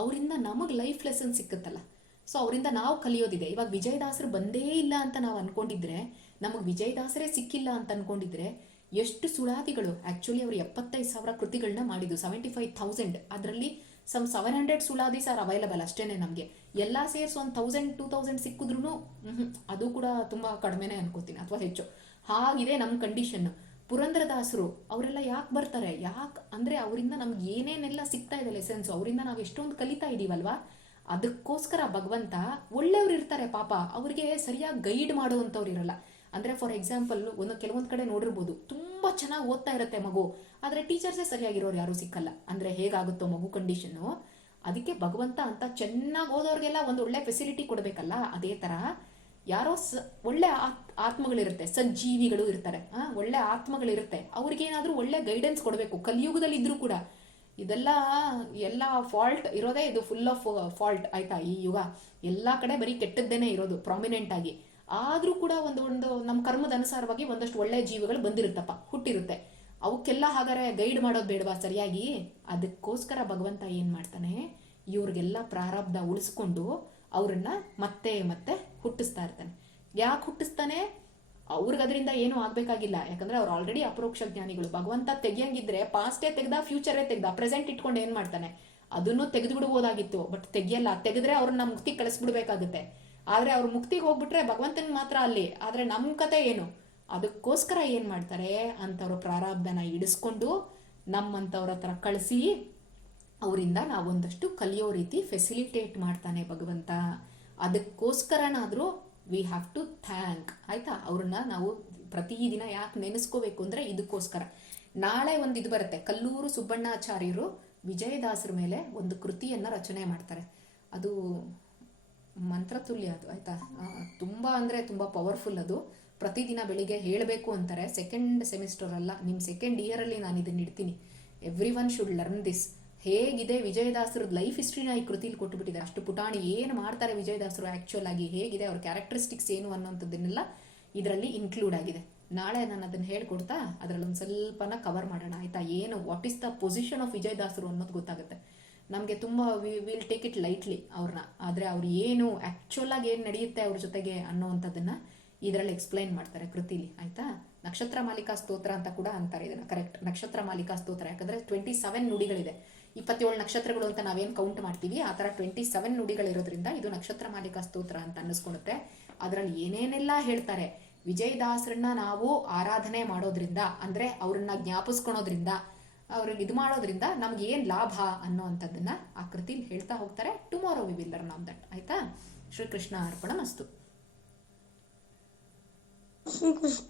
ಅವರಿಂದ ನಮಗೆ ಲೈಫ್ ಲೆಸನ್ ಸಿಕ್ಕುತ್ತಲ್ಲ. ಸೊ ಅವರಿಂದ ನಾವು ಕಲಿಯೋದಿದೆ. ಇವಾಗ ವಿಜಯದಾಸರು ಬಂದೇ ಇಲ್ಲ ಅಂತ ನಾವು ಅಂದ್ಕೊಂಡಿದ್ರೆ ನಮಗೆ ವಿಜಯದಾಸರೇ ಸಿಕ್ಕಿಲ್ಲ ಅಂತ ಅನ್ಕೊಂಡಿದ್ರೆ, ಎಷ್ಟು ಸುಳಾದಿಗಳು. ಆ್ಯಕ್ಚುಲಿ ಅವರು ಎಪ್ಪತ್ತೈದು ಸಾವಿರ ಕೃತಿಗಳನ್ನ ಮಾಡಿದ್ದು ಸೆವೆಂಟಿ ಫೈವ್ ಥೌಸಂಡ್ ಅದರಲ್ಲಿ ಸಮ್ ಸೆವೆನ್ ಹಂಡ್ರೆಡ್ ಸುಳಾದೀಸ್ ಆರ್ ಅವೈಲಬಲ್ ಅಷ್ಟೇ ನಮಗೆ. ಎಲ್ಲ ಸೇರಿಸಿ ಒಂದು ತೌಸಂಡ್ ಟೂ ತೌಸಂಡ್ ಸಿಕ್ಕಿದ್ರು ಅದು ಕೂಡ ತುಂಬ ಕಡಿಮೆನೇ ಅನ್ಕೋತೀನಿ, ಅಥವಾ ಹೆಚ್ಚು. ಹಾಗಿದೆ ನಮ್ಮ ಕಂಡೀಷನ್ ಪುರಂದ್ರದಾಸರು, ಅವರೆಲ್ಲ ಯಾಕೆ ಬರ್ತಾರೆ? ಯಾಕೆ ಅಂದರೆ ಅವರಿಂದ ನಮ್ಗೆ ಏನೇನೆಲ್ಲ ಸಿಗ್ತಾ ಇದೆ ಲೆಸನ್ಸ್ ಅವರಿಂದ ನಾವು ಎಷ್ಟೊಂದು ಕಲಿತಾ ಇದೀವಲ್ವಾ? ಅದಕ್ಕೋಸ್ಕರ ಭಗವಂತ ಒಳ್ಳೆಯವ್ರು ಇರ್ತಾರೆ ಪಾಪ. ಅವರಿಗೆ ಸರಿಯಾಗಿ ಗೈಡ್ ಮಾಡುವಂಥವ್ರು ಇರಲ್ಲ. ಅಂದರೆ ಫಾರ್ ಎಕ್ಸಾಂಪಲ್ ಒಂದು ಕೆಲವೊಂದು ಕಡೆ ನೋಡಿರ್ಬೋದು, ತುಂಬ ಚೆನ್ನಾಗಿ ಓದ್ತಾ ಇರುತ್ತೆ ಮಗು. ಆದರೆ ಟೀಚರ್ಸೇ ಸರಿಯಾಗಿರೋರು ಯಾರೂ ಸಿಕ್ಕಲ್ಲ. ಅಂದರೆ ಹೇಗಾಗುತ್ತೋ ಮಗು ಕಂಡೀಷನ್ನು ಅದಕ್ಕೆ ಭಗವಂತ ಅಂತ ಚೆನ್ನಾಗಿ ಓದೋರಿಗೆಲ್ಲ ಒಂದು ಒಳ್ಳೆ ಫೆಸಿಲಿಟಿ ಕೊಡಬೇಕಲ್ಲ? ಅದೇ ಥರ ಯಾರೋ ಸ ಒಳ್ಳೆ ಆತ್ ಆತ್ಮಗಳಿರುತ್ತೆ ಸಜ್ಜೀವಿಗಳು ಇರ್ತಾರೆ. ಆ, ಒಳ್ಳೆ ಆತ್ಮಗಳಿರುತ್ತೆ. ಅವ್ರಿಗೇನಾದ್ರೂ ಒಳ್ಳೆ ಗೈಡೆನ್ಸ್ ಕೊಡಬೇಕು. ಕಲಿಯುಗದಲ್ಲಿ ಇದ್ರೂ ಕೂಡ. ಇದೆಲ್ಲ ಎಲ್ಲ ಫಾಲ್ಟ್ ಇರೋದೇ ಇದು ಫುಲ್ ಆಫ್ ಫಾಲ್ಟ್ ಆಯ್ತಾ ಈ ಯುಗ. ಎಲ್ಲ ಕಡೆ ಬರೀ ಕೆಟ್ಟದ್ದೇನೆ ಇರೋದು ಪ್ರಾಮಿನೆಂಟ್ ಆಗಿ. ಆದ್ರೂ ಕೂಡ ಒಂದು ಒಂದು ನಮ್ಮ ಕರ್ಮದ ಅನುಸಾರವಾಗಿ ಒಂದಷ್ಟು ಒಳ್ಳೆ ಜೀವಿಗಳು ಬಂದಿರುತ್ತಪ್ಪ ಹುಟ್ಟಿರುತ್ತೆ. ಅವಕ್ಕೆಲ್ಲ ಹಾಗಾದ್ರೆ ಗೈಡ್ ಮಾಡೋದು ಬೇಡವಾ ಸರಿಯಾಗಿ? ಅದಕ್ಕೋಸ್ಕರ ಭಗವಂತ ಏನ್ ಮಾಡ್ತಾನೆ ಇವ್ರಿಗೆಲ್ಲ ಪ್ರಾರಬ್ಧ ಉಳಿಸ್ಕೊಂಡು ಅವರನ್ನು ಮತ್ತೆ ಮತ್ತೆ ಹುಟ್ಟಿಸ್ತಾ ಇರ್ತಾನೆ. ಯಾಕೆ ಹುಟ್ಟಿಸ್ತಾನೆ? ಅವ್ರಿಗೆ ಅದರಿಂದ ಏನೂ ಆಗಬೇಕಾಗಿಲ್ಲ. ಯಾಕಂದ್ರೆ ಅವ್ರು ಆಲ್ರೆಡಿ ಅಪರೋಕ್ಷ ಜ್ಞಾನಿಗಳು. ಭಗವಂತ ತೆಗಿಯಂಗಿದ್ರೆ ಪಾಸ್ಟೇ ತೆಗ್ದ ಫ್ಯೂಚರೇ ತೆಗ್ದ ಪ್ರೆಸೆಂಟ್ ಇಟ್ಕೊಂಡು ಏನು ಮಾಡ್ತಾನೆ? ಅದನ್ನು ತೆಗೆದು ಬಿಡ್ಬೋದಾಗಿತ್ತು ಬಟ್ ತೆಗಿಯಲ್ಲ. ತೆಗೆದ್ರೆ ಅವ್ರನ್ನ ಮುಕ್ತಿ ಕಳಿಸ್ಬಿಡ್ಬೇಕಾಗುತ್ತೆ. ಆದ್ರೆ ಅವ್ರ ಮುಕ್ತಿಗೆ ಹೋಗ್ಬಿಟ್ರೆ ಭಗವಂತನ ಮಾತ್ರ ಅಲ್ಲಿ. ಆದ್ರೆ ನಮ್ಮ ಕತೆ ಏನು? ಅದಕ್ಕೋಸ್ಕರ ಏನು ಮಾಡ್ತಾರೆ? ಅಂಥವ್ರ ಪ್ರಾರಾಬ್ಧನ ಇಡಿಸ್ಕೊಂಡು ನಮ್ಮಂಥವ್ರ ಹತ್ರ ಕಳಿಸಿ, ಅವರಿಂದ ನಾವೊಂದಷ್ಟು ಕಲಿಯೋ ರೀತಿ ಫೆಸಿಲಿಟೇಟ್ ಮಾಡ್ತಾನೆ ಭಗವಂತ. ಅದಕ್ಕೋಸ್ಕರನಾದರೂ ವಿ ಹ್ಯಾವ್ ಟು ಥ್ಯಾಂಕ್ ಆಯಿತಾ? ಅವ್ರನ್ನ ನಾವು ಪ್ರತಿದಿನ ಯಾಕೆ ನೆನೆಸ್ಕೋಬೇಕು ಅಂದರೆ ಇದಕ್ಕೋಸ್ಕರ. ನಾಳೆ ಒಂದು ಇದು ಬರುತ್ತೆ. ಕಲ್ಲೂರು ಸುಬ್ಬಣ್ಣಾಚಾರ್ಯರು ವಿಜಯದಾಸರ ಮೇಲೆ ಒಂದು ಕೃತಿಯನ್ನು ರಚನೆ ಮಾಡ್ತಾರೆ. ಅದು ಮಂತ್ರತುಲ್ಯ ಅದು, ಆಯಿತಾ? ತುಂಬ ಅಂದರೆ ತುಂಬ ಪವರ್ಫುಲ್ ಅದು. ಪ್ರತಿದಿನ ಬೆಳಿಗ್ಗೆ ಹೇಳಬೇಕು ಅಂತಾರೆ. ಸೆಕೆಂಡ್ ಸೆಮಿಸ್ಟರ್ ಅಲ್ಲ ನಿಮ್ಮ ಸೆಕೆಂಡ್ ಇಯರಲ್ಲಿ ನಾನು ಇದನ್ನ ಇಡ್ತೀನಿ. Every one should learn this ಹೇಗಿದೆ ವಿಜಯದಾಸರು? ಲೈಫ್ ಹಿಸ್ಟ್ರಿನ ಈ ಕೃತಿಲಿ ಕೊಟ್ಟುಬಿಟ್ಟಿದ್ದಾರೆ ಅಷ್ಟು ಪುಟಾಣಿ ಏನು ಮಾಡ್ತಾರೆ ವಿಜಯದಾಸರು ಆ್ಯಕ್ಚುಯಲ್ ಆಗಿ? ಹೇಗಿದೆ? ಅವ್ರ ಕ್ಯಾರೆಕ್ಟರಿಸ್ಟಿಕ್ಸ್ ಏನು ಅನ್ನೋಂಥದ್ದನ್ನೆಲ್ಲ ಇದರಲ್ಲಿ ಇನ್ಕ್ಲೂಡ್ ಆಗಿದೆ. ನಾಳೆ ನಾನು ಅದನ್ನು ಹೇಳ್ಕೊಡ್ತಾ, ಅದರಲ್ಲಿ ಒಂದು ಸ್ವಲ್ಪನ ಕವರ್ ಮಾಡೋಣ, ಆಯ್ತಾ? ಏನು what is the position of ವಿಜಯದಾಸರು ಅನ್ನೋದು ಗೊತ್ತಾಗುತ್ತೆ. ನಮಗೆ ತುಂಬ we will take it lightly ಅವ್ರನ್ನ. ಆದರೆ ಅವ್ರು ಏನು ಆ್ಯಕ್ಚುಲಾಗಿ ಏನು ನಡೆಯುತ್ತೆ ಅವ್ರ ಜೊತೆಗೆ ಅನ್ನೋವಂಥದ್ದನ್ನು ಇದರಲ್ಲಿ ಎಕ್ಸ್ಪ್ಲೈನ್ ಮಾಡ್ತಾರೆ ಕೃತಿಲಿ, ಆಯ್ತಾ? ನಕ್ಷತ್ರ ಮಾಲಿಕಾ ಸ್ತೋತ್ರ ಅಂತ ಕೂಡ ಅಂತಾರೆ ಇದನ್ನು. ಕರೆಕ್ಟ್ ನಕ್ಷತ್ರ ಮಾಲಿಕಾ ಸ್ತೋತ್ರ. ಯಾಕಂದರೆ ಟ್ವೆಂಟಿ ಸೆವೆನ್ ನುಡಿಗಳಿದೆ. ಇಪ್ಪತ್ತೇಳು ನಕ್ಷತ್ರಗಳು ಅಂತ ನಾವೇನು ಕೌಂಟ್ ಮಾಡ್ತೀವಿ, ಆ ಥರ ಟ್ವೆಂಟಿ ಸೆವೆನ್ ನುಡಿಗಳಿರೋದ್ರಿಂದ ಇದು ನಕ್ಷತ್ರ ಮಾಲಿಕ ಸ್ತೋತ್ರ ಅಂತ ಅನ್ನಿಸ್ಕೊಳುತ್ತೆ ಅದರಲ್ಲಿ ಏನೇನೆಲ್ಲ ಹೇಳ್ತಾರೆ? ವಿಜಯದಾಸರನ್ನ ನಾವು ಆರಾಧನೆ ಮಾಡೋದ್ರಿಂದ, ಅಂದ್ರೆ ಅವ್ರನ್ನ ಜ್ಞಾಪಿಸ್ಕೊಳೋದ್ರಿಂದ ಅವ್ರಿಗೆ ಇದು ಮಾಡೋದ್ರಿಂದ ನಮ್ಗೆ ಏನು ಲಾಭ ಅನ್ನೋ ಅಂಥದ್ದನ್ನ ಆ ಕೃತಿಲಿ ಹೇಳ್ತಾ ಹೋಗ್ತಾರೆ. Tomorrow we will of that ಆಯ್ತಾ? ಶ್ರೀಕೃಷ್ಣ ಅರ್ಪಣ ಮಸ್ತು. ಶ್ರೀಕೃಷ್ಣ